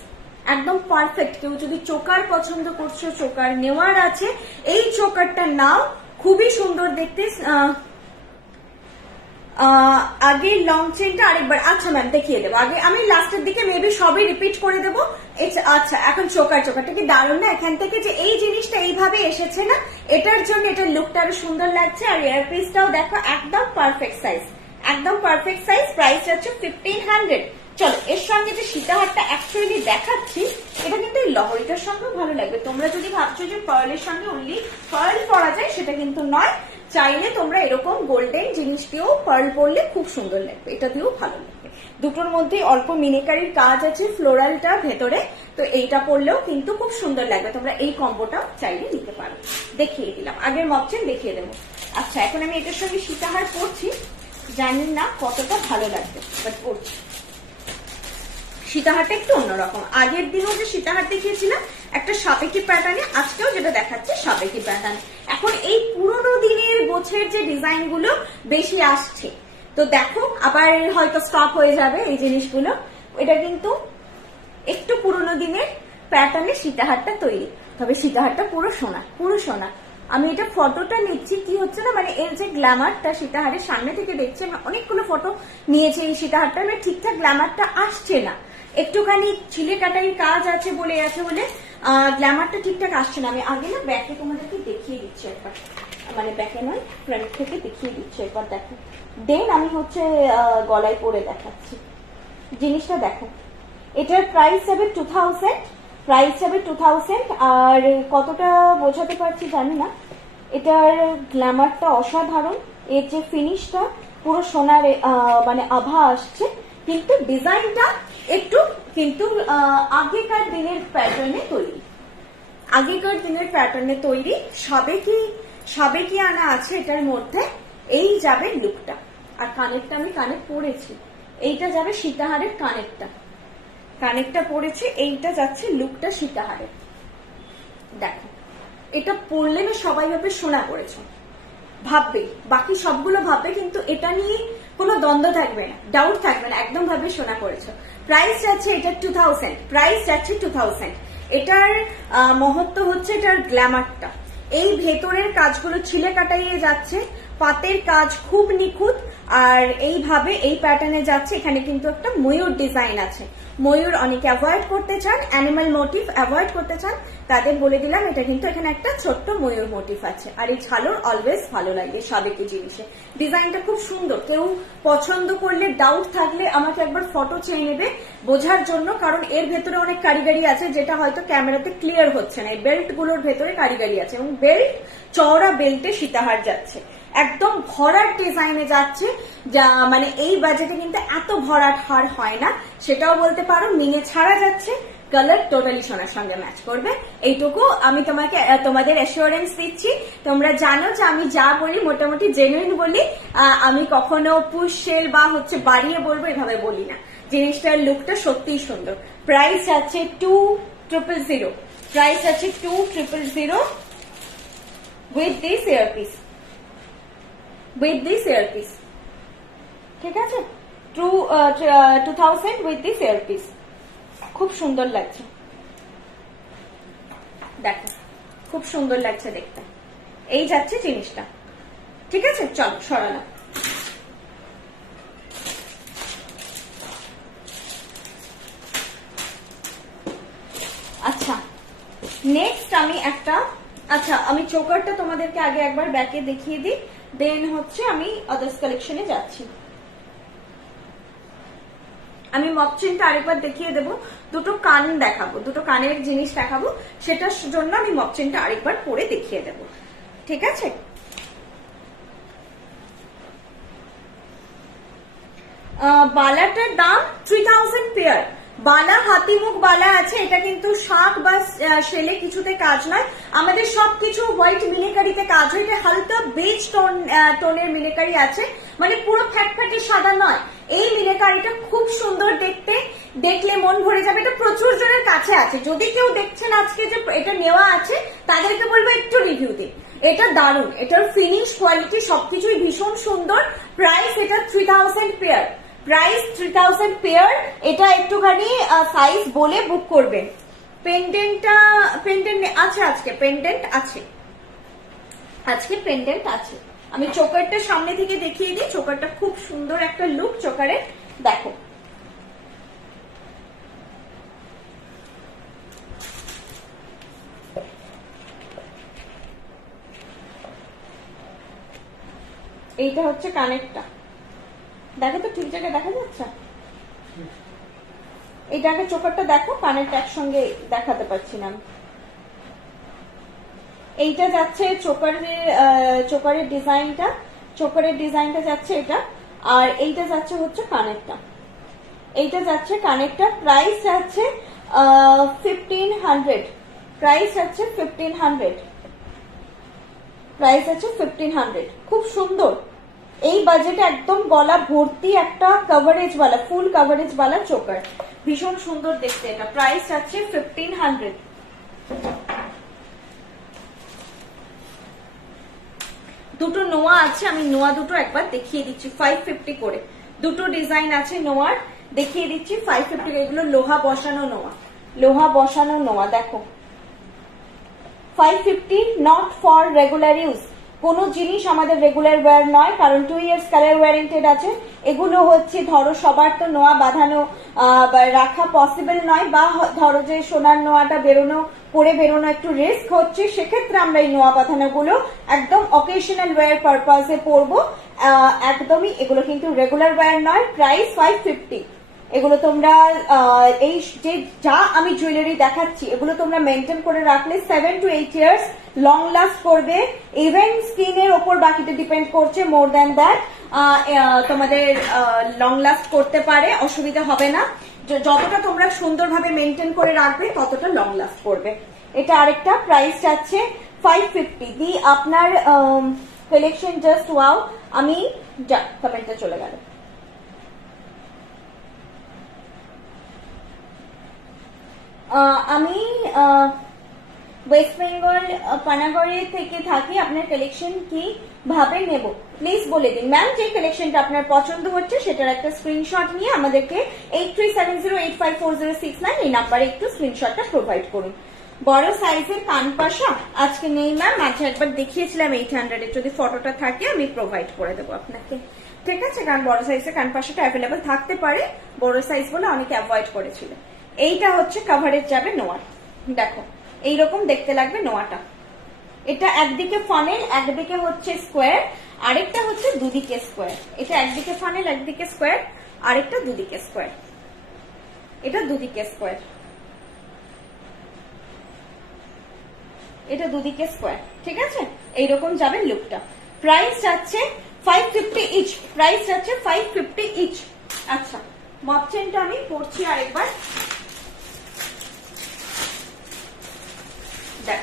একদম পারফেক্ট। কেউ যদি চোকার পছন্দ করছো, চোকার নেওয়ার আছে, এই চোকারটা নাও, খুবই সুন্দর দেখতে। আগে লং চেনটা আরেকবার, আচ্ছা ম্যাম দেখিয়ে দেবো, আগে আমি লাস্টের দিকে মেবি সবই রিপিট করে দেবো। আচ্ছা এখন চোকারটা কি দারুণ না, এখান থেকে যে এই জিনিসটা এইভাবে এসেছে না, এটার জন্য এটার লুকটা আরো সুন্দর লাগছে। আর এয়ারপিসটাও দেখো একদম পারফেক্ট সাইজ, একদম পারফেক্ট সাইজ, প্রাইস হচ্ছে 1500। চলো এর সঙ্গে যে সীতাহারটা অ্যাকচুয়ালি দেখাচ্ছি, এটা কিন্তু এই লহরিটার সঙ্গে ভালো লাগবে। তোমরা যদি ভাবছো যে পার্লের সঙ্গে অনলি পার্ল পরা যায়, সেটা কিন্তু নয়, চাইলে তোমরা এরকম গোল্ডেন জিনিস দিয়েও পার্ল পরলে খুব সুন্দর লাগবে, এটা দিয়েও ভালো লাগবে। দুটোর মধ্যে অল্প মিনিকারির কাজ আছে, ফ্লোরালটা ভেতরে, তো এইটা পরলেও কিন্তু খুব সুন্দর লাগবে। তোমরা এই কম্বোটাও চাইলে নিতে পারো, দেখিয়ে দিলাম, আগের মপচেন দেখিয়ে দেবো। আচ্ছা এখন আমি এটার সঙ্গে সীতাহার পরছি, জানি না কতটা ভালো লাগবে, বাট পরছি। সীতাহারটা একটু অন্যরকম, আগের দিনও যে সীতাহার দেখিয়েছিলাম একটা সাবেকি প্যাটার্নে, আজকেও যেটা দেখাচ্ছে সাবেকি প্যাটার্ন। এখন এই পুরোনো দিনের গোছের যে ডিজাইন গুলো বেশি আসছে, তো দেখো আবার হয়তো স্টক হয়ে যাবে এই জিনিসগুলো। এটা কিন্তু একটু পুরোনো দিনের প্যাটার্নে সীতাহারটা তৈরি, তবে সীতাহারটা পুরো সোনা, পুরো সোনা, আমি এটা ফটোটা নিচ্ছি, কি হচ্ছে না মানে এর যে গ্ল্যামারটা সীতাহারের সামনে থেকে দেখছি, আমি অনেকগুলো ফটো নিয়েছি এই সীতাহারটা, মানে ঠিকঠাক গ্ল্যামারটা আসছে না, একটুখানি ছিলে কাটাই কাজ আছে বলে গ্ল্যামারটা ঠিকঠাক আসছে না। আমি আগে না ব্যাকে তোমাদেরকে দেখিয়ে দিচ্ছি একবার, মানে ব্যাকে নয় ফ্রন্ট থেকে দেখিয়ে দিচ্ছি একবার, দেখো দেন আমি হচ্ছে গলায় পরে দেখাচ্ছি জিনিসটা। দেখো এটার প্রাইস যাবে 2000, প্রাইস যাবে 2000। আর কতটা বোঝাতে পারছি জানি না, এটার গ্ল্যামারটা অসাধারণ, এর যে ফিনিশটা পুরো সোনার মানে আভা আসছে, কিন্তু ডিজাইনটা একটু কিন্তু আগেকার দিনের প্যাটার্নে তৈরি, আগেকার দিনের প্যাটার্নে তৈরি। সাবেকি আনা আছে এটার মধ্যে। এই যাবে লুকটা, আর কানেরটা আমি কানে পরেছি, এইটা যাবে সীতাহারের কানেরটা পরেছে, এইটা যাচ্ছে লুকটা সীতাহারের। দেখো এটা পরলে না সবাই ভাবে সোনা পরেছ, ভাববে বাকি সবগুলো ভাববে, কিন্তু এটা নিয়ে কোনো দ্বন্দ্ব থাকবে না, ডাউট থাকবে না, একদম ভাবে সোনা পরেছ। প্রাইস যাচ্ছে এটা 2000, প্রাইস যাচ্ছে 2000। এটার মহত্ব হচ্ছে এটার গ্ল্যামারটা, এই ভেতরের কাজগুলো ছিলে কাটাইয়ে যাচ্ছে, পাতের কাজ খুব নিখুঁত, আর এইভাবে এই প্যাটার্নে যাচ্ছে। এখানে কিন্তু একটা ময়ূর ডিজাইন আছে, ময়ূর অনেকে অ্যাভয়েড করতে চান, অ্যানিমাল মোটিভ অ্যাভয়েড করতে চান, তাদের বলে দিলাম এটা কিন্তু এখানে একটা ছোট্ট ময়ূর মোটিভ আছে। আর এই ঝালর অলওয়েজ ভালো লাগে সাবেকি জিনিসে, ডিজাইনটা খুব সুন্দর। কেউ পছন্দ করলে, ডাউট থাকলে আমাকে একবার ফটো চেয়ে নেবে বোঝার জন্য, কারণ এর ভেতরে অনেক কারিগরি আছে যেটা হয়তো ক্যামেরাতে ক্লিয়ার হচ্ছে না। এই বেল্ট গুলোর ভেতরে কারিগরি আছে, এবং বেল্ট চওড়া বেল্টে সীতাহার যাচ্ছে, একদম ভরাট ডিজাইনে যাচ্ছে, যা মানে এই বাজেটে কিন্তু এত ভরাট হার হয় না, সেটাও বলতে পারো। মিনে ছাড়া যাচ্ছে, কালার টোটালি সোনার সঙ্গে ম্যাচ করবে, এইটুকু আমি তোমাদের অ্যাসিওরেন্স দিচ্ছি। তোমরা জানো যে আমি যা বলি মোটামুটি জেনুইন বলি, আমি কখনো পুশ সেল বা হচ্ছে বাড়িয়ে বলবো এভাবে বলি না। জিনিসটার লুকটা সত্যিই সুন্দর। প্রাইস আছে 2000, প্রাইস আছে 2000 with this earpiece, with this earpiece, ঠিক আছে? 2000 with this earpiece, খুব সুন্দর লাগছে, দেখো খুব সুন্দর লাগছে দেখতে। এই যাচ্ছে জিনিসটা, ঠিক আছে? চল সরালাম। আচ্ছা নেক্সট আমি আমি চোকারটা তোমাদেরকে আগে একবার ব্যাকে দেখিয়ে দিই, দেন হচ্ছে আমি আদার্স কালেকশনে যাচ্ছি। আমি মক চেনটা আরেকবার দেখিয়ে দেবো, দুটো কান দেখাবো, দুটো কানের জিনিস দেখাবো, সেটার জন্য আমি মক চেনটা আরেকবার পরে দেখিয়ে দেবো, ঠিক আছে? বালাটার দাম 3000 পেয়ার। বালা হাতিমুখ বালা আছে, এটা কিন্তু শাক বা শেলে কিছুতে কাজ নয়, আমাদের সবকিছু হোয়াইট মিলিকারিতে কাজ হয়। এটা হালকা বেজ টোনের মিলিকারি আছে, মানে পুরো ফ্যাটফ্যাটে সাদা নয়। এই মিলিকারিটা খুব সুন্দর দেখতে, দেখলে মন ভরে যাবে। এটা প্রচুর জনের কাছে আছে, যদি কেউ দেখছেন আজকে যে এটা নেওয়া আছে তাদেরকে বলবো একটু রিভিউ দিন। এটা দারুণ, এটার ফিনিশ কোয়ালিটি সবকিছুই ভীষণ সুন্দর। প্রাইস এটা 3000 পেয়ার, প্রাইস 3000 পেয়ার। এটা একটুখানি সাইজ বলে বুক করবেন। পেন্ডেন্ট আছে, আজকে পেন্ডেন্ট আছে, আজকে পেন্ডেন্ট আছে। আমি চোকারটা সামনে থেকে দেখিয়ে দিই, চোকারটা খুব সুন্দর একটা লুক চোকারে, দেখো এইটা হচ্ছে কানেরটা, দেখো তো ঠিক জায়গায় দেখা যাচ্ছে? এইটা আগে চোকারটা দেখো, কানেরটা একসঙ্গে দেখাতে পারছি না। এইটা যাচ্ছে চোকারের ডিজাইনটা যাচ্ছে এটা, আর এইটা যাচ্ছে হচ্ছে কানেরটা, এইটা যাচ্ছে কানেরটা। প্রাইস যাচ্ছে 1500, প্রাইস আছে 1500, প্রাইস আছে 1500। খুব সুন্দর, এই বাজেটে একদম গলা ভর্তি একটা কভারেজ वाला, ফুল কভারেজ वाला চোকার, ভীষণ সুন্দর দেখতে। এটা প্রাইস আছে 1500। দুটো নোয়া আছে, আমি নোয়া দুটো একবার দেখিয়ে দিচ্ছি, 550 করে দুটো ডিজাইন আছে নোয়ার, দেখিয়ে দিচ্ছি 550। এগুলো লোহা বসানো নোয়া, লোহা বসানো নোয়া, দেখো 550, নট ফর রেগুলার ইউজ। কোনো জিনিস আমাদের রেগুলার ওয়্যার নয়, কারণ 2 ইয়ার্স কালার ওয়ারেন্টেড আছে। এগুলো হচ্ছে ধরো সবার তো নোয়া বাঁধানো রাখা পসিবল নয়, বা ধরো যে সোনার নোয়াটা পরে বেরোনো একটু রিস্ক হচ্ছে, সেক্ষেত্রে আমরা এই নোয়া বাঁধানো গুলো একদম অকেশনাল ওয়্যার পারপাসে পরবো। একদমই এগুলো কিন্তু রেগুলার ওয়্যার নয়। প্রাইস 550। এগুলো তোমরা এই যে যা আমি জুয়েলারি দেখাচ্ছি এগুলো তোমরা মেনটেন করে রাখলে 7 to 8 ইয়ার্স লং লাস্ট করবে। ইভেন স্কিনের ওপর বাকিটা ডিপেন্ড করছে, মোর দ্যান দ্যাট তোমাদের লং লাস্ট করতে পারে, অসুবিধা হবে না। যতটা তোমরা সুন্দরভাবে মেনটেন করে রাখবে ততটা লং লাস্ট করবে। এটা আরেকটা প্রাইস যাচ্ছে 550। দি আপনার কালেকশন জাস্ট ওয়াও। আমি কমেন্টে চলে গেল। আমি ওয়েস্ট বেঙ্গল পানাগড়ে থেকে থাকি। আপনার কালেকশন কি ভাবে নেব প্লিজ বলে দিন। ম্যাম, যে কালেকশনটা আপনার পছন্দ হচ্ছে সেটার একটা স্ক্রিনশট নিয়ে আমাদেরকে 8370854069 এই নাম্বারে একটু স্ক্রিনশটটা প্রোভাইড করুন। বড় সাইজের কানপাশা আজকে নেই ম্যাম, আজকে একবার দেখিয়েছিলাম 800 যদি ফটোটা থাকে আমি প্রোভাইড করে দেবো আপনাকে, ঠিক আছে? কারণ বড় সাইজের কানপাশাটা অ্যাভেলেবল থাকতে পারে, বড় সাইজ বলে অনেকে অ্যাভয়েড করেছিল। এইটা হচ্ছে কাভারেজ যাবে নোয়ার, দেখো এইরকম দেখতে লাগবে নোয়াটা। এটা একদিকে ফানেল, একদিকে হচ্ছে স্কোয়ার, আরেকটা হচ্ছে দুদিকে স্কোয়ার। এটা একদিকে ফানেল, একদিকে স্কোয়ার, আরেকটা দুদিকে স্কোয়ার। এটা দুদিকে স্কোয়ার, এটা দুদিকে স্কোয়ার, ঠিক আছে? এইরকম যাবে লুকটা। প্রাইস যাচ্ছে 550 ইচ, প্রাইস যাচ্ছে 550 ইচ। আচ্ছা, মপ চেনটা আমি পড়ছি আরেকবার, দেখ।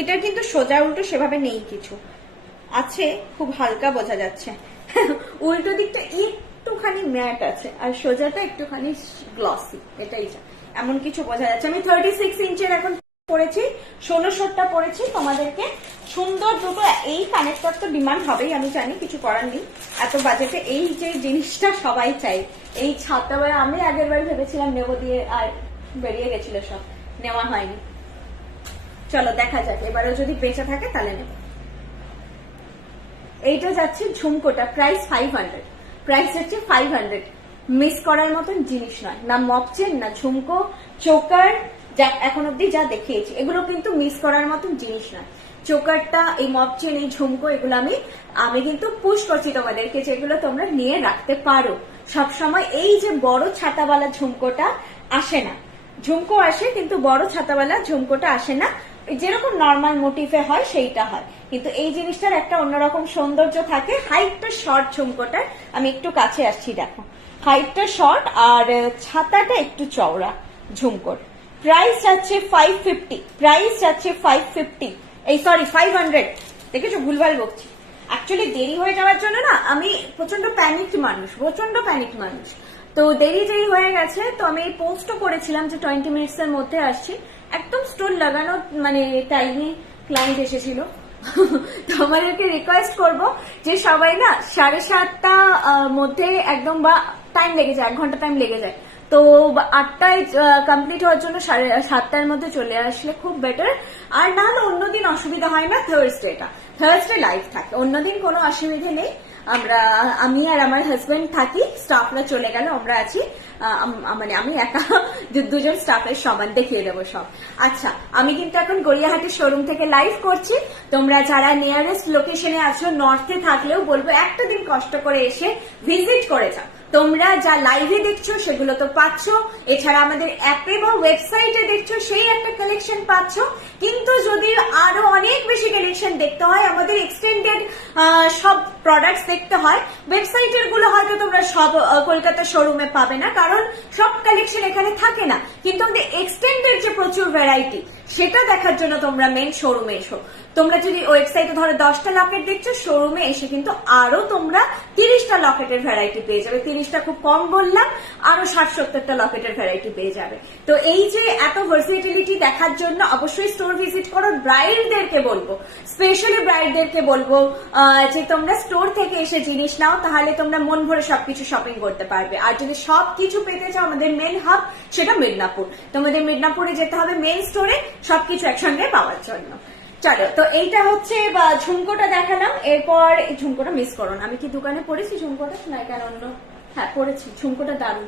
এটা কিন্তু সোজা উল্টো সেভাবে নেই, কিছু আছে খুব হালকা বোঝা যাচ্ছে। উল্টো দিকটা একটুখানি ম্যাট আছে আর সোজাটা একটুখানি গ্লসি, এটাই এমন কিছু বোঝা যাচ্ছে। আমি 36 ইঞ্চের এখন পরেছি, 1600টা পরেছি তোমাদেরকে। সুন্দর দুটো, এই কানেক্টর তো ডিমান্ড হবেই, আমি জানি, কিছু করার নেই। এত বাজেটে এই যে জিনিসটা সবাই চাই। এই ছাতা আমি আগের বার ভেবেছিলাম নেবো দিয়ে, আর বেরিয়ে গেছিল সব, নেওয়া হয়নি। চলো দেখা যাক, এবারে যদি বেঁচে থাকে তাহলে নেব। এইটা যাচ্ছে ঝুমকোটা, প্রাইস 500, প্রাইস হচ্ছে 500। মিস করার মতন জিনিস নয়, না মপ চেন, না ঝুমকো, চোকার, যা এখন অব্দি যা দেখিয়েছি এগুলো কিন্তু মিস করার মতন জিনিস নয়। চোকারটা, এই মপ চেন, এই ঝুমকো, এগুলো আমি কিন্তু পুশ করছি তোমাদেরকে, যেগুলো তোমরা নিয়ে রাখতে পারো সবসময়। এই যে বড় ছাতাওয়ালা ঝুমকোটা আসে না, ঝুমকো আসে কিন্তু বড় ছাতাওয়ালা ঝুমকোটা আসে না। যেরকম নর্মাল মোটিফে হয় সেইটা হয়, কিন্তু এই জিনিসটার একটা অন্যরকম সৌন্দর্য থাকে। হাইটটা শর্ট ঝুমকোটার, আমি একটু কাছে আসছি, দেখো হাইটটা শর্ট আর ছাতাটা একটু চওড়া ঝুমকোর। প্রাইস যাচ্ছে 550, প্রাইস যাচ্ছে 550, এই সরি 500। দেখেছো, ভুলভাল বলছি। অ্যাকচুয়ালি দেরি হয়ে যাওয়ার জন্য না, আমি প্রচন্ড প্যানিক মানুষ, তো দেরি হয়ে গেছে। তো আমি পোস্টও করেছিলাম যে 20 মিনিটসের মধ্যে আসছি, একদম স্টোর লাগানো মানে টাইমে ক্লায়েন্ট এসেছিল। তো আমাদেরকে রিকোয়েস্ট করবো যে সবাই না 7:30 মধ্যে একদম, বা টাইম লেগে যায়, 1 ঘন্টা টাইম লেগে যায়, তো 8টায় কমপ্লিট হওয়ার জন্য 7:30-র মধ্যে চলে আসলে খুব বেটার। আর না হলে অন্যদিন অসুবিধা হয় না, থার্সডে লাইভ থাকে, অন্যদিন কোনো অসুবিধা নেই। আমি আর আমার হাজবেন্ড থাকি, স্টাফরা চলে গেল, আমরা আছি, মানে আমি একা, দুজন স্টাফের সমান, দেখিয়ে দেবো সব। আচ্ছা, আমি কিন্তু এখন গড়িয়াহাটের শোরুম থেকে লাইভ করছি। তোমরা যারা নিয়ারেস্ট লোকেশনে আছো, নর্থে থাকলেও বলবো একটা দিন কষ্ট করে এসে ভিজিট করে যাও। তোমরা যা লাইভে দেখছো সেগুলো তো পাচ্ছ, এছাড়া আমাদের অ্যাপে বা ওয়েবসাইটে দেখছো সেই একটা কালেকশন পাচ্ছ। কিন্তু যদি আরো অনেক বেশি কালেকশন দেখতে হয়, আমাদের এক্সটেন্ডেড সব প্রোডাক্টস দেখতে হয়, ওয়েবসাইটের গুলো হয়তো তোমরা সব কলকাতা শোরুমে পাবে না, কারণ সব কালেকশন এখানে থাকে না। কিন্তু আমাদের এক্সটেন্ডেড যে প্রচুর ভ্যারাইটি, সেটা দেখার জন্য তোমরা মেন শোরুমে এসো। তোমরা যদি ওয়েবসাইটে ধরো 10টা লকেট দেখছো, শোরুমে এসে কিন্তু আরো তোমরা 30টা লকেটের ভ্যারাইটি পেয়ে যাবে। 30টা খুব কম বললাম, আরো 60-70টা লকেটের ভ্যারাইটি পেয়ে যাবে। তো এই যে এত ভার্সিটিলিটি দেখার জন্য অবশ্যই স্টোর ভিজিট করো। ব্রাইডদেরকে বলবো, স্পেশালি ব্রাইডদেরকে বলবো যে তোমরা স্টোর থেকে এসে জিনিস নাও, তাহলে তোমরা মন ভরে সবকিছু শপিং করতে পারবে। আর যদি সবকিছু পেতে চাও, আমাদের মেন হাব সেটা মিদনাপুর, তোমাদের মিদনাপুরে যেতে হবে মেন স্টোরে সবকিছু একসঙ্গে পাওয়ার জন্য। চলো, তো এইটা হচ্ছে ঝুমকোটা দেখালাম। এরপর এই ঝুমকোটা মিস করো না। আমি কি দোকানে পড়েছি ঝুমকোটা? না, কেন অন্য? হ্যাঁ পড়েছি। ঝুমকোটা দারুণ,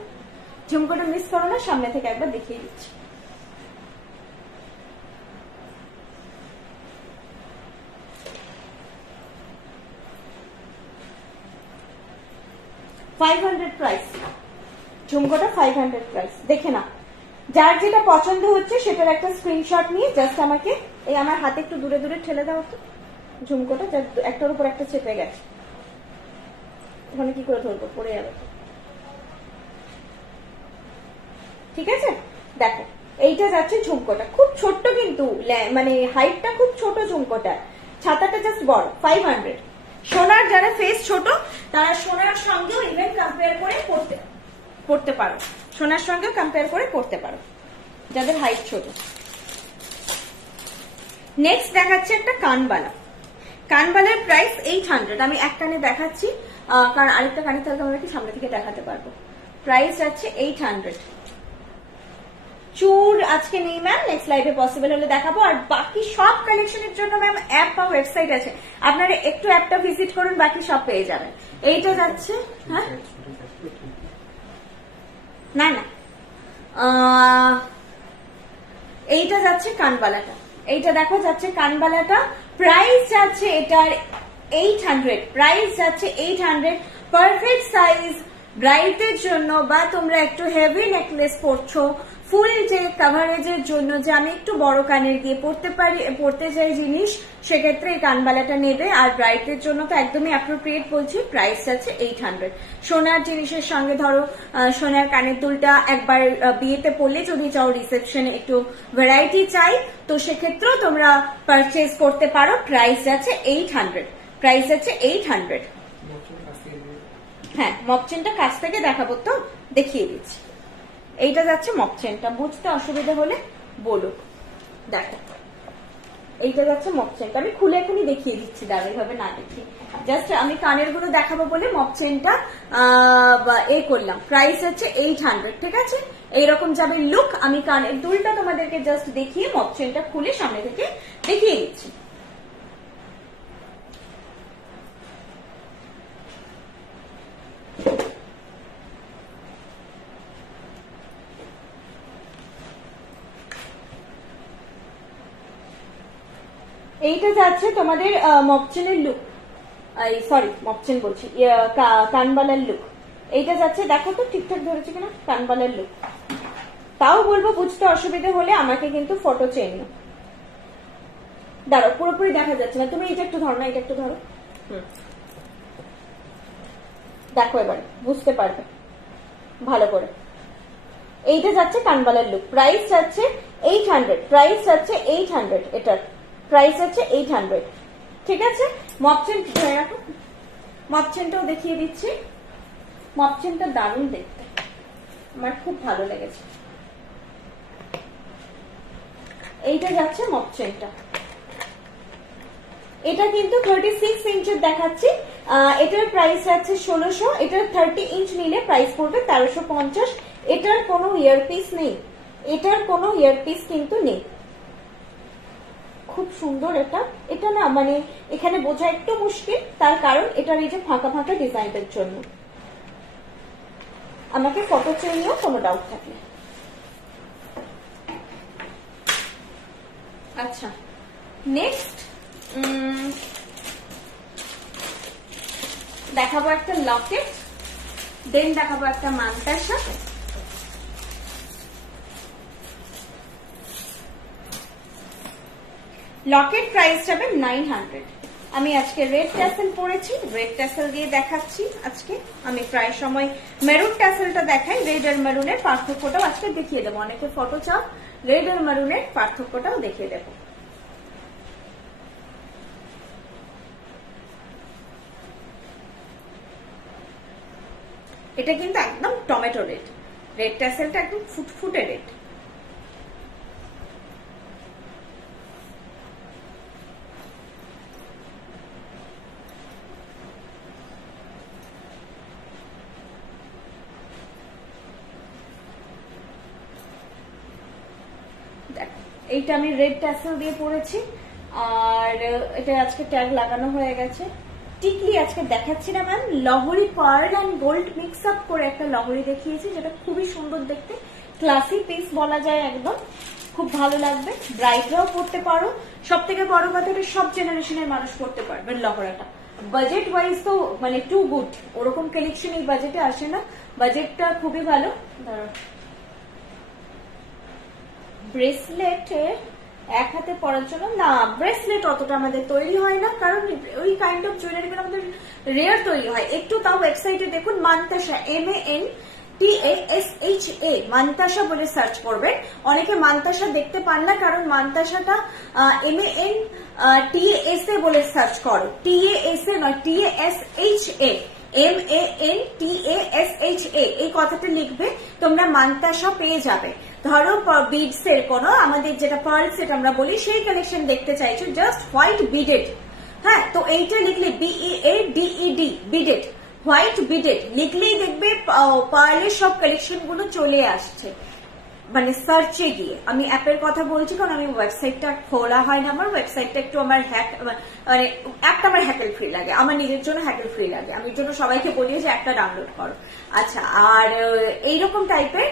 ঝুমকোটা মিস করো না, সামনে থেকে একবার দেখিয়ে দিচ্ছি। $500 প্রাইস, ঝুমকোটা 500 প্রাইস। দেখে না, যার যেটা পছন্দ হচ্ছে সেটার একটা স্ক্রিনশট নিয়ে জাস্ট আমাকে এই আমার হাতে একটু দূরে দূরে ঠেলে দাও তো ঝুমকোটা, একটার উপর একটা চেপে গেছে, ওখানে কি করে ধরবো, পড়ে যাবে। ঠিক আছে, দেখো এইটা যাচ্ছে ঝুমকোটা, খুব ছোট্ট কিন্তু মানে হাইটটা খুব ছোট ঝুমকোটা, ছাতাটা জাস্ট বড়। 500। সোনার যারা ফেস ছোট তারা সোনার সঙ্গেও ইভেন কম্পেয়ার করে পড়তে পারো, সোনার সঙ্গেও কম্পেয়ার করে পড়তে পারো যাদের হাইট ছোট। নেক্সট দেখাচ্ছে একটা কানবালা। কানবালার প্রাইস 800। আমি এক কানে দেখাচ্ছি কারণ আরেকটা কানে তাহলে আমরা কি সামনে থেকে দেখাতে পারবো। প্রাইস যাচ্ছে 800। চুর আজকে নেই ম্যাম, নেক্সট লাইভে পসিবল হলে দেখাবো। আর বাকি সব কালেকশনের জন্য ম্যাম অ্যাপ বা ওয়েবসাইট আছে, আপনারা একটু অ্যাপটা ভিজিট করুন, বাকি সব পেয়ে যাবেন। এইটা যাচ্ছে, হ্যাঁ না না, এইটা যাচ্ছে কানবালাটা, এইটা দেখো যাচ্ছে কানবালাটা। প্রাইস যাচ্ছে এটার 800, প্রাইস যাচ্ছে 800। পারফেক্ট সাইজ ব্রাইডদের জন্য, বা তোমরা একটু হেভি নেকলেস পরছো, ফুল যে কাভারেজের জন্য, যে আমি একটু বড় কানের দিয়ে পড়তে চাই জিনিস, সেক্ষেত্রে এই কানবালাটা নেবে। আর ব্রাইডদের জন্য তো একদমই অ্যাপ্রোপ্রিয়েট বলছি। প্রাইস যাচ্ছে 800। সোনার জিনিসের সঙ্গে ধরো সোনার কানের দুলটা একবার বিয়েতে পড়লে, যদি চাও রিসেপশনে একটু ভ্যারাইটি চাই, তো সেক্ষেত্রেও তোমরা পারচেজ করতে পারো। প্রাইস যাচ্ছে 800, প্রাইস যাচ্ছে 800। হ্যাঁ, মকচেনটা কাছ থেকে দেখাবো তো, দেখিয়ে দিচ্ছি। এইটা যাচ্ছে মকচেনটা, বুঝতে অসুবিধা হলে বলো। দেখো এইটা যাচ্ছে মকচেনটা, আমি খুলে এখনই দেখিয়ে দিচ্ছি, দাঁড়া এইভাবে না দেখি, জাস্ট আমি কানের গুলো দেখাবো বলে মকচেনটা করলাম। প্রাইস হচ্ছে 800। ঠিক আছে, এইরকম যাবে লুক। আমি কানের দুলটা তোমাদেরকে জাস্ট দেখিয়ে মকচেনটা খুলে সামনে থেকে দেখিয়ে দিচ্ছি। এইটা যাচ্ছে তোমাদের মকচেনের লুক, সরি মকচেন বলছি, কানবালার লুক। এইটা যাচ্ছে, দেখো তো ঠিকঠাক ধরেছে কিনা, কানবালার লুক। তাও বলবো বুঝতে অসুবিধা হলে আমাকে কিন্তু ফটো চেয়ে নিও। দাঁড়ো, পুরোপুরি দেখা যাচ্ছে না, তুমি এটা একটু ধরো না, এটা একটু ধরো, দেখো এবারে বুঝতে পারবে ভালো করে। এইটা যাচ্ছে কানবালার লুক। প্রাইস যাচ্ছে 800, প্রাইস যাচ্ছে 800। এটার প্রাইস হচ্ছে 800। ঠিক আছে, মকচেন ধরে রাখো, মকচেনটাও দেখিয়ে দিচ্ছি। মকচেনটা দারুণ দেখতে, আমার খুব ভালো লেগেছে। এইটা যাচ্ছে মকচেনটা, এটা কিন্তু 36 ইঞ্চের দেখাচ্ছি। এটার প্রাইস যাচ্ছে 1600। এটার 30 ইঞ্চ নিলে প্রাইস পড়বে 1350। এটার কোনো ইয়ারপিস নেই, এটার কোনো ইয়ারপিস কিন্তু নেই। খুব সুন্দর এটা, এটা না মানে এখানে বোঝা একটু মুশকিল, তার কারণ এটার এই যে ফাঁকা ফাঁকা ডিজাইনের জন্য। আমাকে ফটো চেয়ে নিও কোনো ডাউট থাকলে। আচ্ছা, নেক্সট দেখাবো একটা লকেট, দেন দেখাবো একটা মানতাসা। লকেট প্রাইস যাবে 900। আমি আজকে রেড ট্যাসেল পরেছি, রেড ট্যাসেল দিয়ে দেখাচ্ছি। আজকে আমি প্রায় সময় মেরুন ট্যাসেলটা দেখাই, রেড আর মেরুনের পার্থক্যটাও আজকে দেখিয়ে দেবো। অনেকে ফটো চাও, রেড আর মারুনের পার্থক্যটাও দেখিয়ে দেবো। এটা কিন্তু একদম টমেটো রেড, রেড ট্যাসেলটা একদম ফুটফুটে রেড। এইটা আমি রেড ট্যাসেল দিয়ে পরেছি, আর এটা আজকে ট্যাগ লাগানো হয়ে গেছে। টিকলি আজকে দেখাচ্ছি না ম্যাম, লহরি pearl and gold mix up করে একটা লহরি দেখিয়েছি, যেটা খুবই সুন্দর দেখতে, ক্লাসি পিস বলা যায়, একদম খুব ভালো লাগবে। ব্রাইডরাও পড়তে পারো, সব থেকে বড় কথা সব জেনারেশনের মানুষ পড়তে পারবেন লহরাটা। বাজেট ওয়াইজ তো মানে টু গুড, ওরকম কালেকশন এই বাজেটে আসে না, বাজেটটা খুবই ভালো। ব্রেসলেট এক হাতে পরার জন্য না, ব্রেসলেট অতটা আমাদের তৈরি হয় না, কারণ ওই কাইন্ড অফ জুয়েলারি গুলো আমাদের রেয়ার তৈরি হয় একটু। তাও ওয়েবসাইটে দেখুন মান্তাসা, MANTASHA মান্তাসা বলে সার্চ করবেন। অনেকে মান্তাসা দেখতে পান না, কারণ মান্তাসাটা MANTASA বলে সার্চ করো, TASA নয়, TASHA, MANTASHA এই কথাটা লিখবে, তোমরা মান্তাসা পেয়ে যাবে। ধরো বিডস এর কোন আমাদের যেটা পার্ল সেট আমরা বলি সেই কালেকশন দেখতে চাইছো, জাস্ট হোয়াইট বিডেড, হ্যাঁ, তো এইটা লিখলে BEADED বিডেড, হোয়াইট বিডেড লিখলেই দেখবে পার্লের সব কালেকশন গুলো চলে আসছে, মানে সার্চে গিয়ে। আমি অ্যাপের কথা বলছি কারণ আমি ওয়েবসাইটটা খোলা হয় না, আমার ওয়েবসাইটটা একটু আমার মানে অ্যাপটা আমার হ্যাকেল ফ্রি লাগে, আমার নিজের জন্য হ্যাকেল ফ্রি লাগে, আমি এর জন্য সবাইকে বলি যে একটা ডাউনলোড করো। আচ্ছা, আর এইরকম টাইপের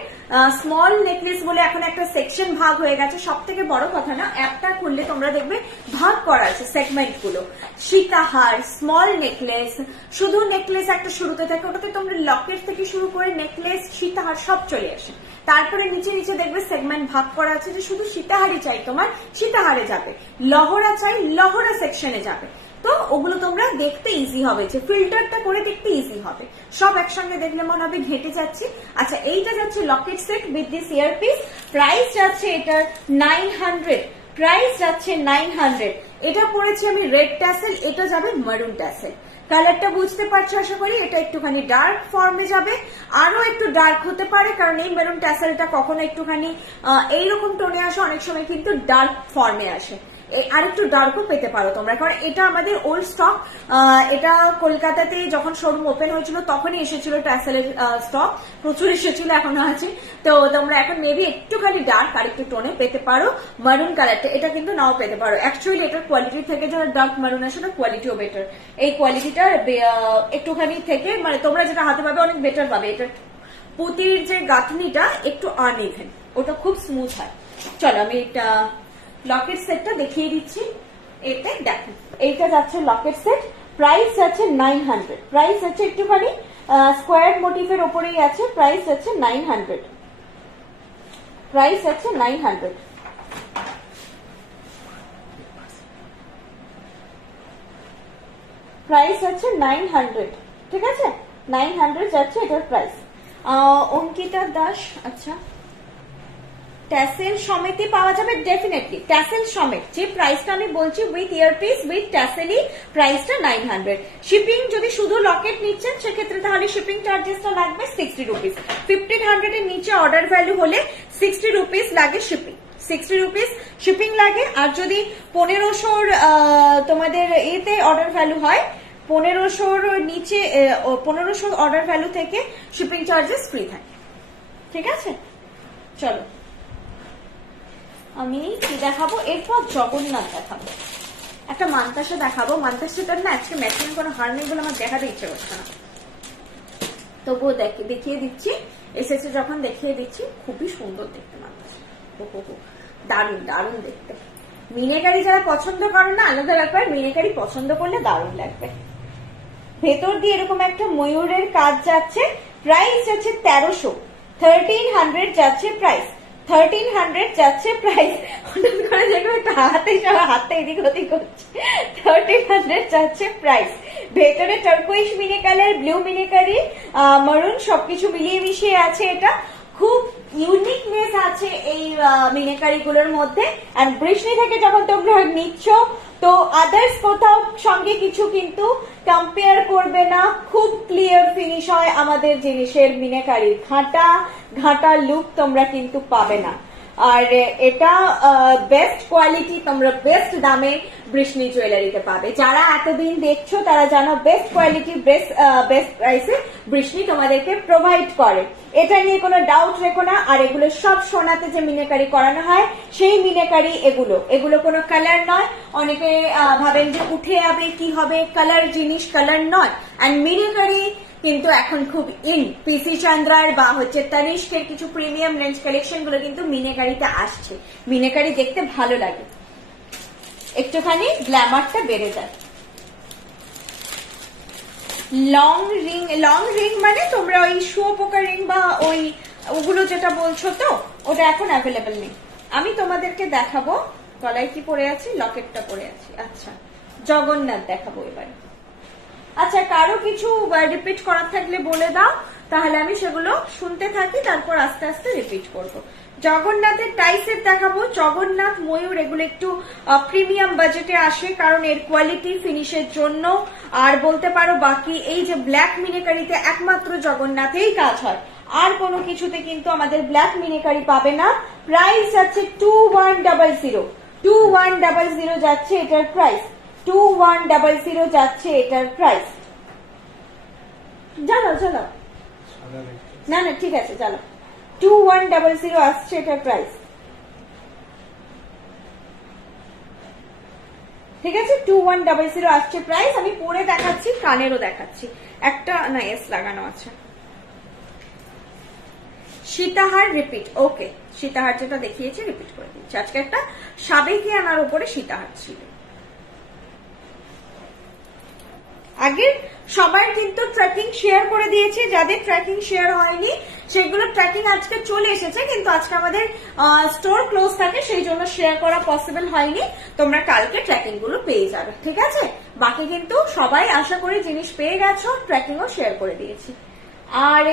স্মল নেকলেস বলে এখন একটা সেকশন ভাগ হয়ে গেছে। সব থেকে বড় কথা না, অ্যাপটা খুললে তোমরা দেখবে ভাগ করা আছে সেগমেন্ট গুলো, সীতাহার, স্মল নেকলেস, শুধু নেকলেস একটা শুরুতে থাকে, ওটাতে তোমরা লকেট থেকে শুরু করে নেকলেস, সীতাহার সব চলে আসে। তারপরে নিচে নিচে দেখবে সেগমেন্ট ভাগ করা আছে, যে শুধু সীতাহারই চাই তোমার সীতাহারে যাবে, লহরা চাই লহরা সেকশনে যাবে। তো ওগুলো তোমরা দেখতে ইজি হবে, যে ফিল্টারটা করে দেখতে ইজি হবে, সব একসঙ্গে দেখলে মনে হবে ঘেটে যাচ্ছে। আচ্ছা, এইটা যাচ্ছে Locket set with this earpiece, price যাচ্ছে এটার 900, প্রাইস যাচ্ছে 900। এটা পড়েছি আমি রেড ট্যাসেল, এটা যাবে মারুন ট্যাসেল। কালারটা বুঝতে পারছো আশা করি, এটা একটুখানি ডার্ক ফর্মে যাবে, আরো একটু ডার্ক হতে পারে, কারণ এই মেরুন ট্যাসেলটা কখনো একটুখানি এইরকম টোনে আসে, অনেক সময় কিন্তু ডার্ক ফর্মে আসে, আর একটু ডার্কও পেতে পারো তোমরা, কারণ এটা আমাদের ওল্ড স্টক। এটা কলকাতাতে যখন শোরুম ওপেন হয়েছিল তখনই এসেছিল ট্যাসেলের স্টক, প্রচুর এসেছিল, এখনো আছে। তো তোমরা এখন মেবি একটুখানি ডার্ক আর একটু টোনে পেতে পারো মারুন কালারটা, এটা কিন্তু নাও পেতে পারো। অ্যাকচুয়ালি এটার কোয়ালিটি থেকে যারা ডার্ক মারুন আসে না, কোয়ালিটিও বেটার, এই কোয়ালিটিটা একটুখানি থেকে মানে তোমরা যেটা হাতে পাবে অনেক বেটার পাবে। এটার পুঁতির যে গাঁথনিটা একটু আনইভেন, ওটা খুব স্মুথ হয়। চলো আমি এটা লকেট সেটটা দেখিয়ে দিচ্ছি। এতে দেখো, এইটা যাচ্ছে লকেট সেট, প্রাইস যাচ্ছে 900, প্রাইস হচ্ছে একটুখানি স্কোয়ার মোটিভের ওপরেই আছে, প্রাইস হচ্ছে 900, প্রাইস হচ্ছে 900। প্রাইস হচ্ছে 900, ঠিক আছে, 900 যাচ্ছে এটার প্রাইস। অঙ্কিতা দাস, আচ্ছা ট্যাসেল সমেতই পাওয়া যাবে, ডেফিনেটলি ট্যাসেল সমেত যে প্রাইসটা আমি বলছি উইথ ইয়ারপিস উইথ ট্যাসেলই প্রাইসটা 900। শিপিং যদি শুধু লকেট নিচ্ছেন সেক্ষেত্রে তাহলে শিপিং চার্জেসটা লাগবে 60 রুপিস, 1500 এর নিচে অর্ডার ভ্যালু হলে 60 রুপিস লাগে শিপিং, 60 রুপিস শিপিং লাগে। আর যদি 1500 তোমাদের এতে অর্ডার ভ্যালু হয়, 1500 নিচে 1500 অর্ডার ভ্যালু থেকে শিপিং চার্জেস ফ্রি থাকে, ঠিক আছে। চলো আমি কি দেখাবো এরপর, জগন্নাথ দেখাবো, একটা মান্তাসা দেখাবো। মান্তাসাটার না আজকে ম্যাচিং কোনো হার নেই বলে আমার দেখাতে ইচ্ছে করছে না, তবুও দেখিয়ে দিচ্ছি, এসেছে যখন দেখিয়ে দিচ্ছি। খুবই সুন্দর দেখতে মান্তাসা, দারুণ দারুণ দেখতে। মিনেকারি যারা পছন্দ করে না আলাদা ব্যাপার, মিনেকারি পছন্দ করলে দারুণ লাগবে। ভেতর দিয়ে এরকম একটা ময়ূরের কাজ যাচ্ছে, প্রাইস যাচ্ছে 1300, 1300 যাচ্ছে প্রাইস, 1300 যাচ্ছে প্রাইস। হঠাৎ করে দেখো একটা হাতে এদিক ওদিক করছে, 1300 যাচ্ছে প্রাইস। ভেতরে টার্কুইশ মিনে কালার, ব্লু মিনেকারি, মারুন সবকিছু মিলিয়ে মিশিয়ে আছে। এটা খুব ইউনিকনেস আছে এই মিনাকারি গুলোর মধ্যে। আর বৃষ্টি থেকে যখন তোমরা নিচ্ছ তো আদার্স কোথাও সঙ্গে কিছু কিন্তু কম্পেয়ার করবে না, খুব ক্লিয়ার ফিনিশ হয় আমাদের জিনিসের মিনাকারির। ঘাটা লুক তোমরা কিন্তু পাবে না। আর এটা বেস্ট কোয়ালিটি তোমরা বেস্ট দামে বৃষ্ণি জুয়েলারিতে পাবে। যারা এতদিন দেখছো তারা জানো বেস্ট কোয়ালিটি বেস্ট প্রাইসে বৃষ্ণি তোমাদেরকে প্রোভাইড করে, এটা নিয়ে কোনো ডাউট রেখো না। আর এগুলো সব সোনাতে যে মিনাকারি করানো হয় সেই মিনাকারি এগুলো কোনো কালার নয়। অনেকে ভাবেন যে উঠে যাবে কি হবে, কালার জিনিস কালার নয়। অ্যান্ড মিনাকারি কিন্তু এখন খুব ইন, পিসি চন্দ্রার বা হচ্ছে তানিষ্কের কিছু প্রিমিয়াম রেঞ্জ কালেকশন গুলো কিন্তু মিনাকারিতে আসছে। মিনাকারি দেখতে ভালো লাগে, একটুখানি গ্ল্যামারটা বেড়ে যায়। লং রিং মানে তোমরা ওই শুয়োপোকা রিং বা ওগুলো যেটা বলছো তো ওটা এখন অ্যাভেলেবেল নেই। আমি তোমাদেরকে দেখাবো গলায় কি পরে আছি, লকেটটা পরে আছি। আচ্ছা জগন্নাথ দেখাবো এবারে। আচ্ছা কারো কিছু রিপিট করার থাকলে বলে দাও, তাহলে আমি সেগুলো শুনতে থাকি, তারপর আস্তে আস্তে রিপিট করব। জগন্নাথের টাইসেট দেখাবো। জগন্নাথ ময়ূর এগুলো একটু প্রিমিয়াম বাজেটে আসে কারণ এর কোয়ালিটি ফিনিশের জন্য। আর বলতে পারো বাকি এই যে ব্ল্যাক মিনাকারিতে একমাত্র জগন্নাথেই কাজ হয়, আর কোনো কিছুতে কিন্তু আমাদের ব্ল্যাক মিনাকারি পাবে না। প্রাইস যাচ্ছে 2100, 2100 যাচ্ছে এটার প্রাইস, 2100 যাচ্ছে এটার প্রাইস। জানো না ঠিক আছে জানো, 2100 আসছে এটার প্রাইস। ঠিক আছে 2100 আসছে প্রাইস। আমি পরে দেখাচ্ছি, কানেরও দেখাচ্ছি। একটা না এস লাগানো আছে। সীতাহার রিপিট, ওকে সীতাহার যেটা দেখিয়েছি রিপিট করে দিচ্ছি। আজকে একটা সাবেকি আনার উপরে সীতাহার ছিল। আগের সবাই কিন্তু ট্র্যাকিং শেয়ার করে দিয়েছে, যাদের ট্র্যাকিং শেয়ার হয়নি সেগুলো ট্র্যাকিং আজকে চলে এসেছে, কিন্তু আজকে আমাদের স্টোর ক্লোজ থাকে সেই জন্য শেয়ার করা পসিবল হয়নি। তোমরা কালকে ট্র্যাকিং গুলো পেয়ে যাবে, ঠিক আছে? বাকি কিন্তু সবাই আশা করি জিনিস পেয়ে গেছো, ট্র্যাকিংও শেয়ার করে দিয়েছি। আর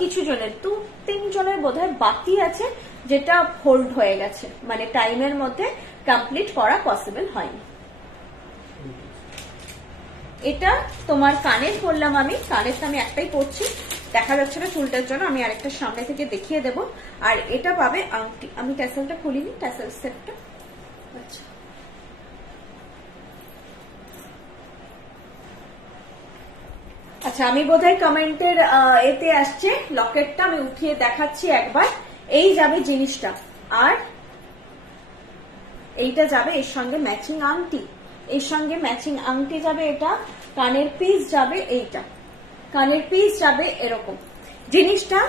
কিছু জনের 2-3 জনের বোধহয় বাকি আছে যেটা হোল্ড হয়ে গেছে, মানে টাইমের মধ্যে কমপ্লিট করা পসিবল হয়নি। এটা তোমার কানের পরলাম আমি, কানেরটা আমি একটাই পরছি, দেখা যাচ্ছে না চুলটার জন্য, আমি আরেকটা সামনে থেকে দেখিয়ে দেব। আর এটা পাবে আংটি, আমি ট্যাসেলটা খুলিনি, ট্যাসেল সেটটা। আচ্ছা আচ্ছা আমি বোধহয় কমেন্টের এতে আসছে লকেটটা, আমি উঠিয়ে দেখাচ্ছি একবার। এই যাবে জিনিসটা, আর এইটা যাবে এর সঙ্গে ম্যাচিং আংটি, এর সঙ্গে ম্যাচিং আংটি যাবে, এটা কানের পিস যাবে, এইটা কানের পিস যাবে। এরকম জিনিসটা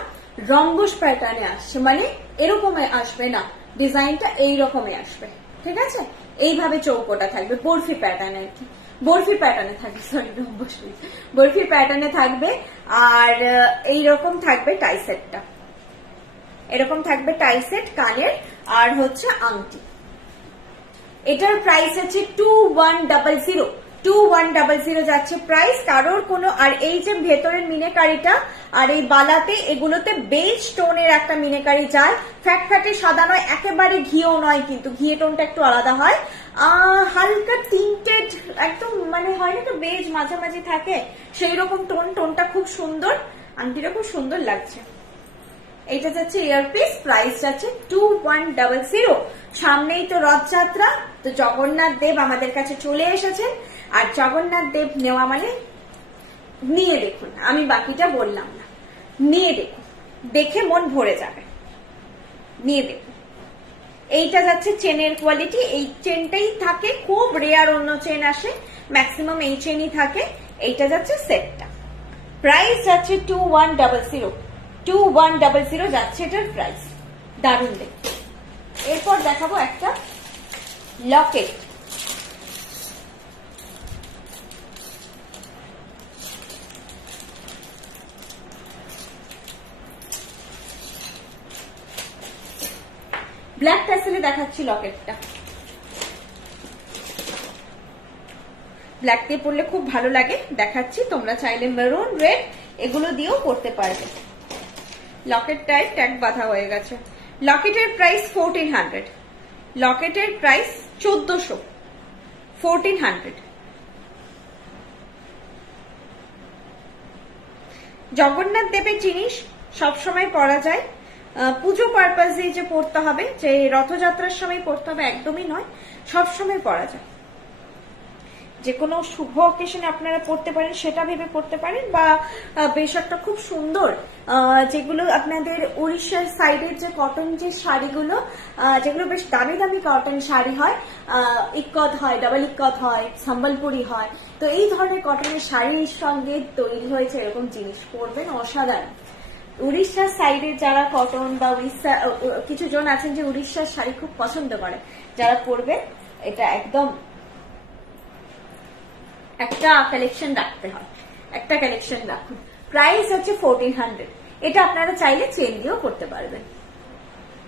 রঙ্গস প্যাটার্নে আসছে, মানে এরকম আসবে না, ডিজাইনটা এইরকমে আসবে, ঠিক আছে? এইভাবে চৌকোটা থাকবে, বরফি প্যাটার্ন আর কি, বরফি প্যাটার্নে থাকবে, সরি রঙ্গস বরফি প্যাটার্নে থাকবে। আর এইরকম থাকবে টাইসেটটা, এরকম থাকবে টাইসেট কানের, আর হচ্ছে আংটি। এটার প্রাইস আছে 2100, 2100 যাচ্ছে প্রাইস। কারোর কোনো, আর এই যে ভেতরের মিনাকারিটা আর এই বালাতে এগুলোতে বেজ টোনের একটা মিনাকারি যায়, ফ্যাটে সাদা নয়, একেবারে ঘিও নয়, কিন্তু ঘিয়ে টোনটা একটু আলাদা হয়, হালকা টিন্টেড একদম, মানে হয় না তো বেজ মাঝামাঝি থাকে সেই রকম টোনটা খুব সুন্দর, আংটিটা খুব সুন্দর লাগছে। এটা যাচ্ছে ইয়ারপিস, প্রাইস যাচ্ছে 2100। সামনেই তো রথযাত্রা, তো জগন্নাথ দেব আমাদের কাছে চলে এসেছেন, আর জগন্নাথ দেব নেওয়া মানে নিয়ে দেখুন, আমি বাকিটা বললাম না, নিয়ে দেখুন, দেখে মন ভরে যাবে, নিয়ে দেখুন। এইটা যাচ্ছে চেনের কোয়ালিটি, এই চেনটাই থাকে, খুব রেয়ার অন্য চেন আসে, ম্যাক্সিমাম এই চেনই থাকে। এইটা যাচ্ছে সেটটা, প্রাইস যাচ্ছে 2100, 2100 যাচ্ছে এটার প্রাইস। দারুণ দেখতে। এরপর দেখাবো একটা লকেট, ব্ল্যাক ট্যাসেলে দেখাচ্ছি লকেটটা, ব্ল্যাক দিয়ে পরলে খুব ভালো লাগে, দেখাচ্ছি। তোমরা চাইলে মেরুন, রেড এগুলো দিয়েও পরতে পারবে। লকেটটায় ট্যাগ বাঁধা হয়ে গেছে। লকেটের প্রাইস 1400, লকেটের প্রাইস 1400, 1400। জগন্নাথ দেবের জিনিস সবসময় পরা যায়, পুজো পারপাসে যে পড়তে হবে, যে রথযাত্রার সময় পড়তে হবে একদমই নয়, সবসময় পরা যায়। যে কোনো শুভ অকেশনে আপনারা পড়তে পারেন, সেটা ভেবে পড়তে পারেন, বা বেশ একটা খুব সুন্দর যেগুলো আপনাদের উড়িষ্যার সাইডের যে কটন যে শাড়িগুলো, যেগুলো বেশ দামি দামি কটন শাড়ি হয়, ইক্কত হয়, ডাবল ইক্কত হয়, সম্বলপুরি হয়, তো এই ধরনের কটনের শাড়ির সঙ্গে তৈরি হয়েছে এরকম জিনিস পরবেন, অসাধারণ। উড়িষ্যার সাইডের যারা কটন বা উড়িষ্যা, কিছু জন আছেন যে উড়িষ্যার শাড়ি খুব পছন্দ করে, যারা পরবে এটা একদম একটা কালেকশন রাখতে হয়, একটা কালেকশন রাখুন। প্রাইস হচ্ছে 1400। এটা আপনারা চাইলে চেন দিয়েও করতে পারবেন,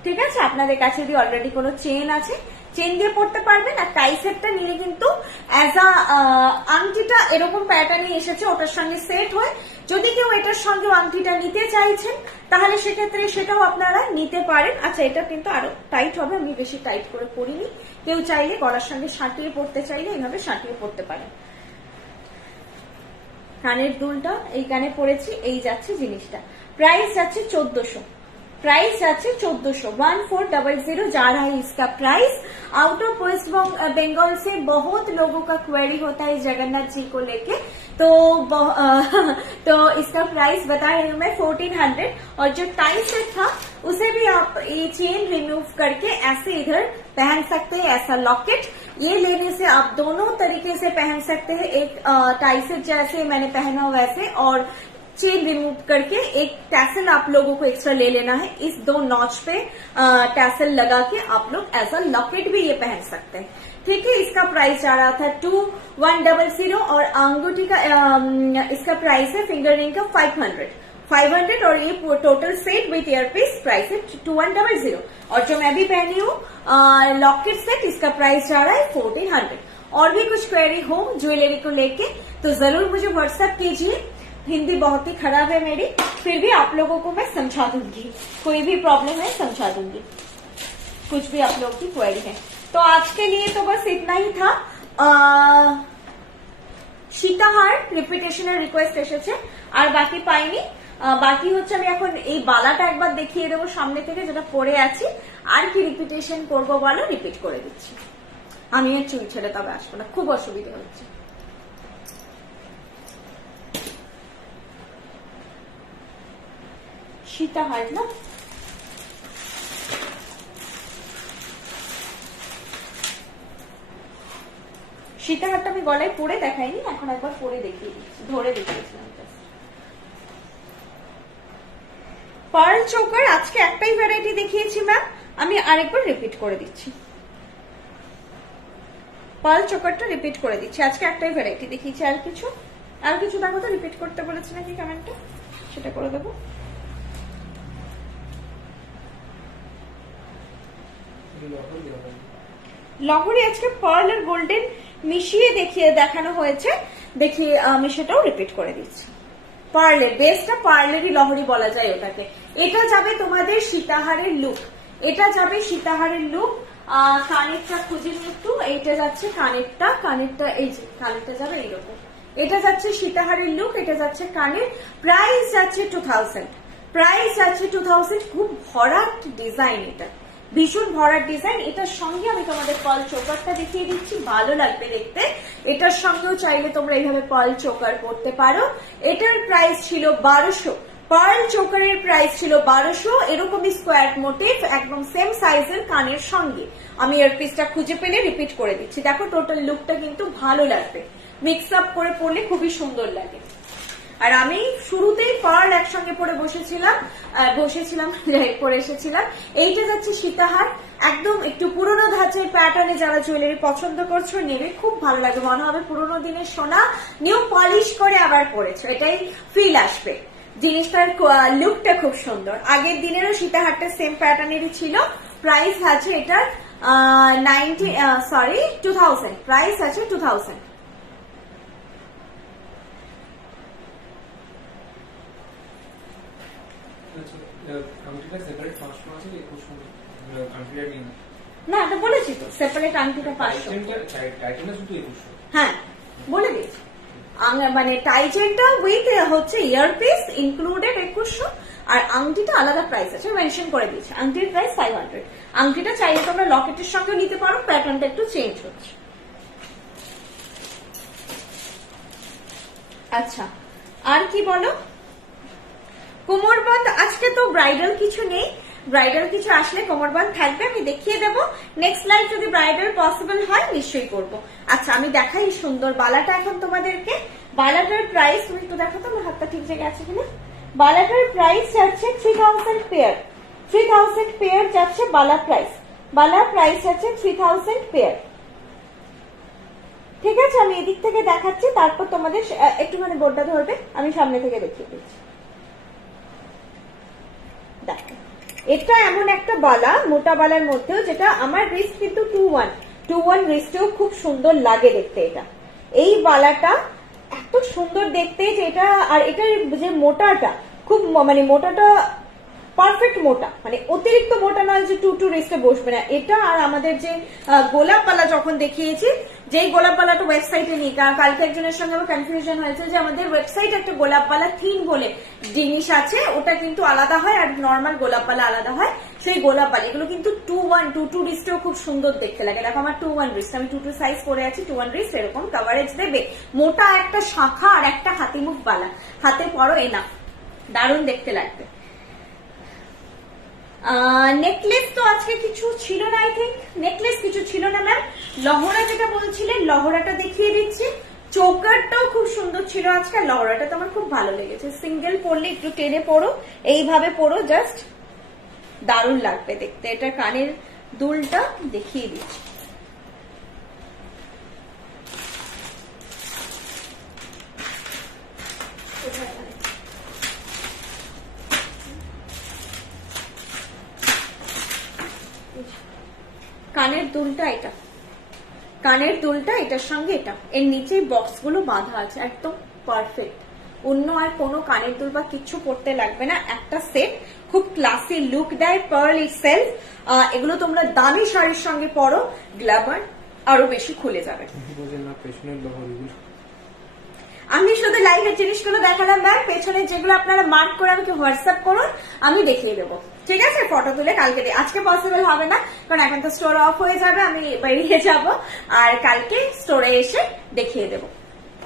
ঠিক আছে? আপনাদের কাছে যদি অলরেডি কোনো চেন আছে, চেন দিয়ে পড়তে পারবেন। আর টাই সেটটা নিলে কিন্তু অ্যাজ আ আংটিটা এরকম প্যাটার্নে এসেছে, ওটার সঙ্গে সেট হয়। যদি কেউ এটার সঙ্গে আংটিটা নিতে চাইছেন, তাহলে সেক্ষেত্রে সেটাও আপনারা নিতে পারেন। আচ্ছা, এটা কিন্তু আরো টাইট হবে, আমি বেশি টাইট করে পরিনি। কেউ চাইলে গলার সঙ্গে সাঁটিয়ে পড়তে চাইলে এইভাবে সাঁটিয়ে পড়তে পারেন। কানের দুলটা এই কানে পড়েছি, এই যাচ্ছে জিনিসটা। প্রাইস যাচ্ছে 1400, प्राइस जाच्छे 1400, 1400 जा रहा है इसका price. Out of West Bengal से बहुत लोगों का क्वेरी होता है जगन्नाथ जी को लेके, तो इसका प्राइस बता रही हूँ मैं 1400। और जो टाई सेट था उसे भी आप ये चेन रिमूव करके ऐसे इधर पहन सकते हैं, ऐसा लॉकेट ये लेने से आप दोनों तरीके से पहन सकते हैं। एक टाई सेट जैसे मैंने पहना वैसे, और चेन रिमूव करके एक टैसल आप लोगों को एक्स्ट्रा ले लेना है। इस दो नॉच पे टैसल लगा के आप लोग एज अ लॉकेट भी ये पहन सकते हैं, ठीक है? इसका प्राइस जा रहा था 2100, और अंगूठी का इसका प्राइस है फिंगर रिंग का 500, और ये total set with earpiece price है 2100। और जो मैं भी पहनी हूँ लॉकेट सेट, इसका प्राइस जा रहा है 1400। और भी कुछ क्वेरी हो ज्वेलरी को लेके तो जरूर मुझे व्हाट्सएप कीजिए। हिंदी बहुत ही खराब है मेरी, फिर भी आप लोगों को मैं समझा दूंगी, कोई भी प्रॉब्लम है समझा दूंगी, कुछ भी आप लोगों की क्वेरी है। तो आज के लिए तो बस इतना ही था। সীতাহার রিপিটেশনের রিকোয়েস্ট এসেছে, আর বাকি পাইনি। বাকি হচ্ছে আমি এখন এই বালাটা একবার দেখিয়ে দেবো সামনে থেকে, যেটা পরে আছি। আর কি রিপিটেশন করবো বলো, রিপিট করে দিচ্ছি। আমি আর চুল ছেড়ে তবে আসবো না, খুব অসুবিধা হচ্ছে। সীতাহার না, সীতাহারটা আমি গলায় পরে দেখাইনি, এখন একবার পরে দেখিয়ে দিচ্ছি, ধরে দেখিয়েছিলাম। পার্ল চোকার আজকে একটাই ভ্যারাইটি দেখিয়েছি ম্যাম, আমি আরেকবার রিপিট করে দিচ্ছি। পার্ল চোকারটা রিপিট করে দিচ্ছি, আজকে একটাই ভ্যারাইটি দেখিয়েছি। আর কিছু দেখো তো, রিপিট করতে বলেছি নাকি কমেন্টে, সেটা করে দেবো। লহরি আজকে পার্ল আর গোল্ডেন মিশিয়ে দেখানো হয়েছে, দেখিয়ে আমি সেটাও রিপিট করে দিচ্ছি। পার্লের বেসটা পার্লেরই লহরি বলা যায় ওটাকে। এটা যাবে তোমাদের সীতাহারের লুক, এটা যাবে সীতাহারের লুক। কানেরটা খুঁজে নিয়ে একটু, এইটা যাচ্ছে কানেরটা এই যে কানেরটা যাবে এইরকম, এটা যাচ্ছে সীতাহারের লুক, এটা যাচ্ছে কানের। প্রাইস যাচ্ছে 2000, প্রাইস যাচ্ছে 2000। খুব ভরাট ডিজাইন, এটা ভীষণ ভরাট ডিজাইন। এটার সঙ্গে আমি তোমাদের পার্ল চোকারটা দেখিয়ে দিচ্ছি, ভালো লাগবে দেখতে। এটার সঙ্গেও চাইলে তোমরা এইভাবে পার্ল চোকার করতে পারো। এটার প্রাইস ছিল 1200, পার্ল চোকারের প্রাইস ছিল 1200। এরকমই স্কোয়ার মোটিভ, একদম সেম সাইজের কানের সঙ্গে। আমি ইয়ারপিসটা খুঁজে পেলে রিপিট করে দিচ্ছি। দেখো টোটাল লুকটা কিন্তু ভালো লাগবে, মিক্স আপ করে পরলে খুবই সুন্দর লাগে। আর আমি শুরুতেই পার্ল একসঙ্গে পরে বসেছিলাম পরে এসেছিলাম। এইটা যাচ্ছে সীতাহার, একদম একটু পুরোনো ধাঁচের প্যাটার্নে যারা জুয়েলারি পছন্দ করছো নেবে, খুব ভালো লাগে, মনে হবে পুরোনো দিনের সোনা নিউ পলিশ করে আবার পরেছো, এটাই ফিল আসবে। জিনিসটার লুকটা খুব সুন্দর। আগের দিনেরও সীতাহারটা সেম প্যাটার্নেরই ছিল। প্রাইস আছে এটার 2000, প্রাইস আছে 2000। না এটা বলেছি তো, সেপারেট আংটিটা 500। হ্যাঁ বলে দিয়েছি, মানে টাইজেনটা উইথ হচ্ছে ইয়ারপিস ইনক্লুডেড 2100, আর আংটিটা আলাদা প্রাইস আছে, মেনশন করে দিয়েছি। আংটির প্রাইস 500। আংটিটা চাইলে তোমরা লকেটের সঙ্গে নিতে পারো, প্যাটার্নটা একটু চেঞ্জ হচ্ছে। আচ্ছা আর কি বলো? কোমরবন্ধ আজকে তো ব্রাইডাল কিছু নেই, ব্রাইডাল কিছু আসলে কোমরবন্ধ থাকবে, আমি দেখিয়ে দেবো। নেক্সট লাইভ যদি ব্রাইডাল পসিবল হয় নিশ্চয়ই করবো। আচ্ছা আমি দেখাই সুন্দর বালাটা এখন তোমাদেরকে। বালাটার প্রাইস তুমি একটু দেখো তো আমার হাতটা ঠিক জায়গায় আছে কিনা। বালাটার প্রাইস যাচ্ছে 3000 পেয়ার, 3000 পেয়ার যাচ্ছে বালা প্রাইস। বালা প্রাইস আছে 3000 পেয়ার। ঠিক আছে আমি এদিক থেকে দেখাচ্ছি, তারপর তোমাদের একটুখানি বোর্ডটা ধরবে, আমি সামনে থেকে দেখিয়ে দিচ্ছি। দেখো এটা এমন একটা বালা, মোটা বালার মধ্যেও, যেটা আমার রিস্ট কিন্তু 2-1 রিস্টেও খুব সুন্দর লাগে দেখতে। এটা এই বালাটা এত সুন্দর দেখতে যে এটা, আর এটার যে মোটাটা খুব, মানে মোটাটা পারফেক্ট মোটা, মানে অতিরিক্ত মোটা নয় যে 2 রিস্টে বসবে না এটা। আর আমাদের যে গোলাপ পালা যখন দেখিয়েছি, যেই গোলাপ পালাটা ওয়েবসাইটে নেই, কালকে একজনের সঙ্গে আমার কনফিউশন হয়েছে যে আমাদের ওয়েবসাইটে একটা গোলাপ পালা থিম বলে জিনিস আছে, ওটা কিন্তু আলাদা হয় আর নর্মাল গোলাপ পালা আলাদা হয়। সেই গোলাপ পালা এগুলো কিন্তু 2 রিস্টেও খুব সুন্দর দেখতে লাগে। দেখো আমার 2-1 রিস্ট, আমি 2 সাইজ পরে আছি, 2-1 রিস্ট এরকম কভারেজ দেবে। মোটা একটা শাখা আর একটা হাতিমুখ বালা, হাতে পরো এনা, দারুণ দেখতে লাগবে। নেকলেস তো আজকে কিছু ছিল না, আই থিঙ্ক নেকলেস কিছু ছিল না ম্যাম। লহরা যেটা বলছিলেন, লহরাটা দেখিয়ে দিচ্ছি। চৌকারটাও খুব সুন্দর ছিল আজকে, লহরাটা তো আমার খুব ভালো লেগেছে। সিঙ্গেল পরলে একটু টেনে পরো, এইভাবে পরো, জাস্ট দারুণ লাগবে দেখতে। এটা কানের দুলটা দেখিয়ে দিচ্ছি। কানের দুলটা এটা, কানের দুলটা এটার সঙ্গে এটা, এর নিচে বক্স গুলো বাঁধা আছে, একদম পারফেক্ট। অন্য আর কোনো কানের দুল বা কিচ্ছু পড়তে লাগবে না, একটা সেট খুব ক্লাসি লুক দেয়। পার্ল ইটসেলফ, এগুলো তোমরা দামি শাড়ির সঙ্গে পরো, গ্ল্যামার আরো বেশি খুলে যাবে। আমি শুধু লাইভের জিনিসগুলো দেখালাম ম্যাম, পেছনে যেগুলো আপনারা মার্ক করে আমাকে হোয়াটসঅ্যাপ করুন, আমি দেখিয়ে দেবো। ঠিক আছে ফটো তুলে কালকে আজকে পসিবল হবে না, কারণ এখন তো স্টোর অফ হয়ে যাবে, আমি বেরিয়ে যাব, আর কালকে স্টোরে এসে দেখিয়ে দেবো।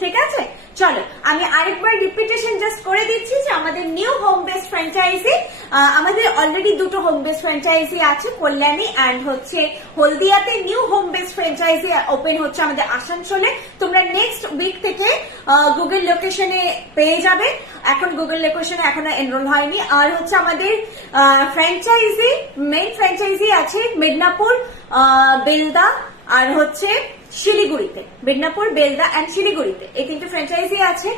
ঠিক আছে চলো আমি আরেকবার রিপিটেশন জাস্ট করে দিচ্ছি যে আমাদের নিউ হোম বেস ফ্র্যাঞ্চাইজি, আমাদের অলরেডি 2টো হোম বেস ফ্র্যাঞ্চাইজি আছে, কল্যাণী অ্যান্ড হচ্ছে হলদিয়াতে। New home base franchisee open হচ্ছে আমাদের আসানসোলে। তোমরা নেক্সট উইক থেকে গুগল লোকেশনে পেয়ে যাবে, এখন গুগল লোকেশনে এখনো এনরোল হয়নি। আর হচ্ছে আমাদের ফ্র্যাঞ্চাইজি, মেইন ফ্র্যাঞ্চাইজি আছে মেদিনীপুর, বেলদা আর হচ্ছে শিলিগুড়িতে। মেদিনীপুর, বেলদা অ্যান্ড শিলিগুড়িতে এই 3টে ফ্র্যাঞ্চাইজি আছে।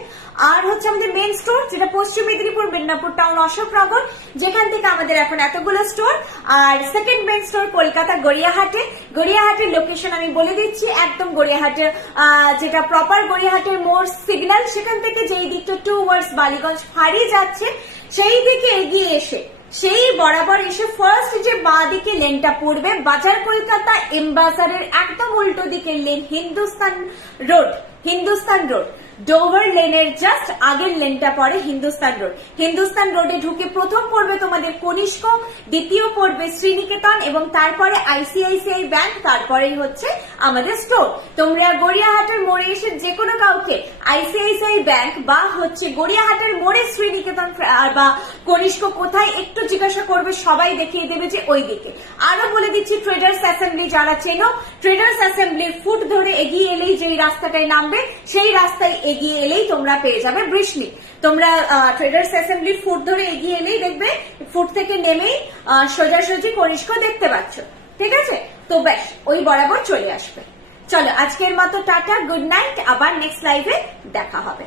আর হচ্ছে আমাদের মেইন স্টোর যেটা পশ্চিম মেদিনীপুর, মেদিনীপুর টাউন, অশোকনগর, যেখান থেকে আমাদের এখন এতগুলো স্টোর। আর সেকেন্ড মেইন স্টোর কলকাতা গড়িয়াহাটে। গড়িয়াহাটের লোকেশন আমি বলে দিচ্ছি, একদম গড়িয়াহাটের যেটা প্রপার গড়িয়াহাটের মোড় সিগন্যাল, সেখান থেকে যেই দিকটা টুয়ার্ডস বালিগঞ্জ ফাঁড়ি যাচ্ছে সেই দিকে এগিয়ে এসে, সেই বরাবর এসে ফার্স্ট যে বাঁ দিকে লেনটা পড়বে, বাজার কলকাতা এমবাজারের একদম উল্টো দিকের lane Hindustan road, Hindustan road Dover লেনের জাস্ট আগের লেনটা পড়ে হিন্দুস্তান রোড। হিন্দুস্তান রোডে ঢুকে প্রথম পড়বে তোমাদের কনিষ্ক, দ্বিতীয় পড়বে শ্রীনিকেতন, এবং তারপরে আইসিআইসিআই ব্যাংক, তারপরেই হচ্ছে আমাদের স্টোর। তোমরা গড়িয়াহাটের মোড়ে এসে যে কোনো কাউকে আইসিআইসিআই ব্যাংক বা হচ্ছে গড়িয়াহাটের মোড়ে শ্রীনিকেতন বা কনিষ্ক কোথায় একটু জিজ্ঞাসা করবে, সবাই দেখিয়ে দেবে যে ওই দিকে। আরো বলে দিচ্ছি ট্রেডার্স অ্যাসেম্বলি যারা চেনো, ট্রেডার্স অ্যাসেম্বলির ফুট ধরে এগিয়ে এলেই যেই রাস্তাটায় নামবে সেই রাস্তায় এগিয়ে এলেই তোমরা পেয়ে যাবে বৃষ্ণি। তোমরা ট্রেডার্স অ্যাসেম্বলির ফুট ধরে এগিয়ে এলেই দেখবে, ফুট থেকে নেমেই সোজাসুজি কনিষ্ক দেখতে পাচ্ছ। ঠিক আছে তো ব্যাস ওই বরাবর চলে আসবে। চলো আজকের মতো টাটা, গুড নাইট, আবার নেক্সট লাইভে দেখা হবে।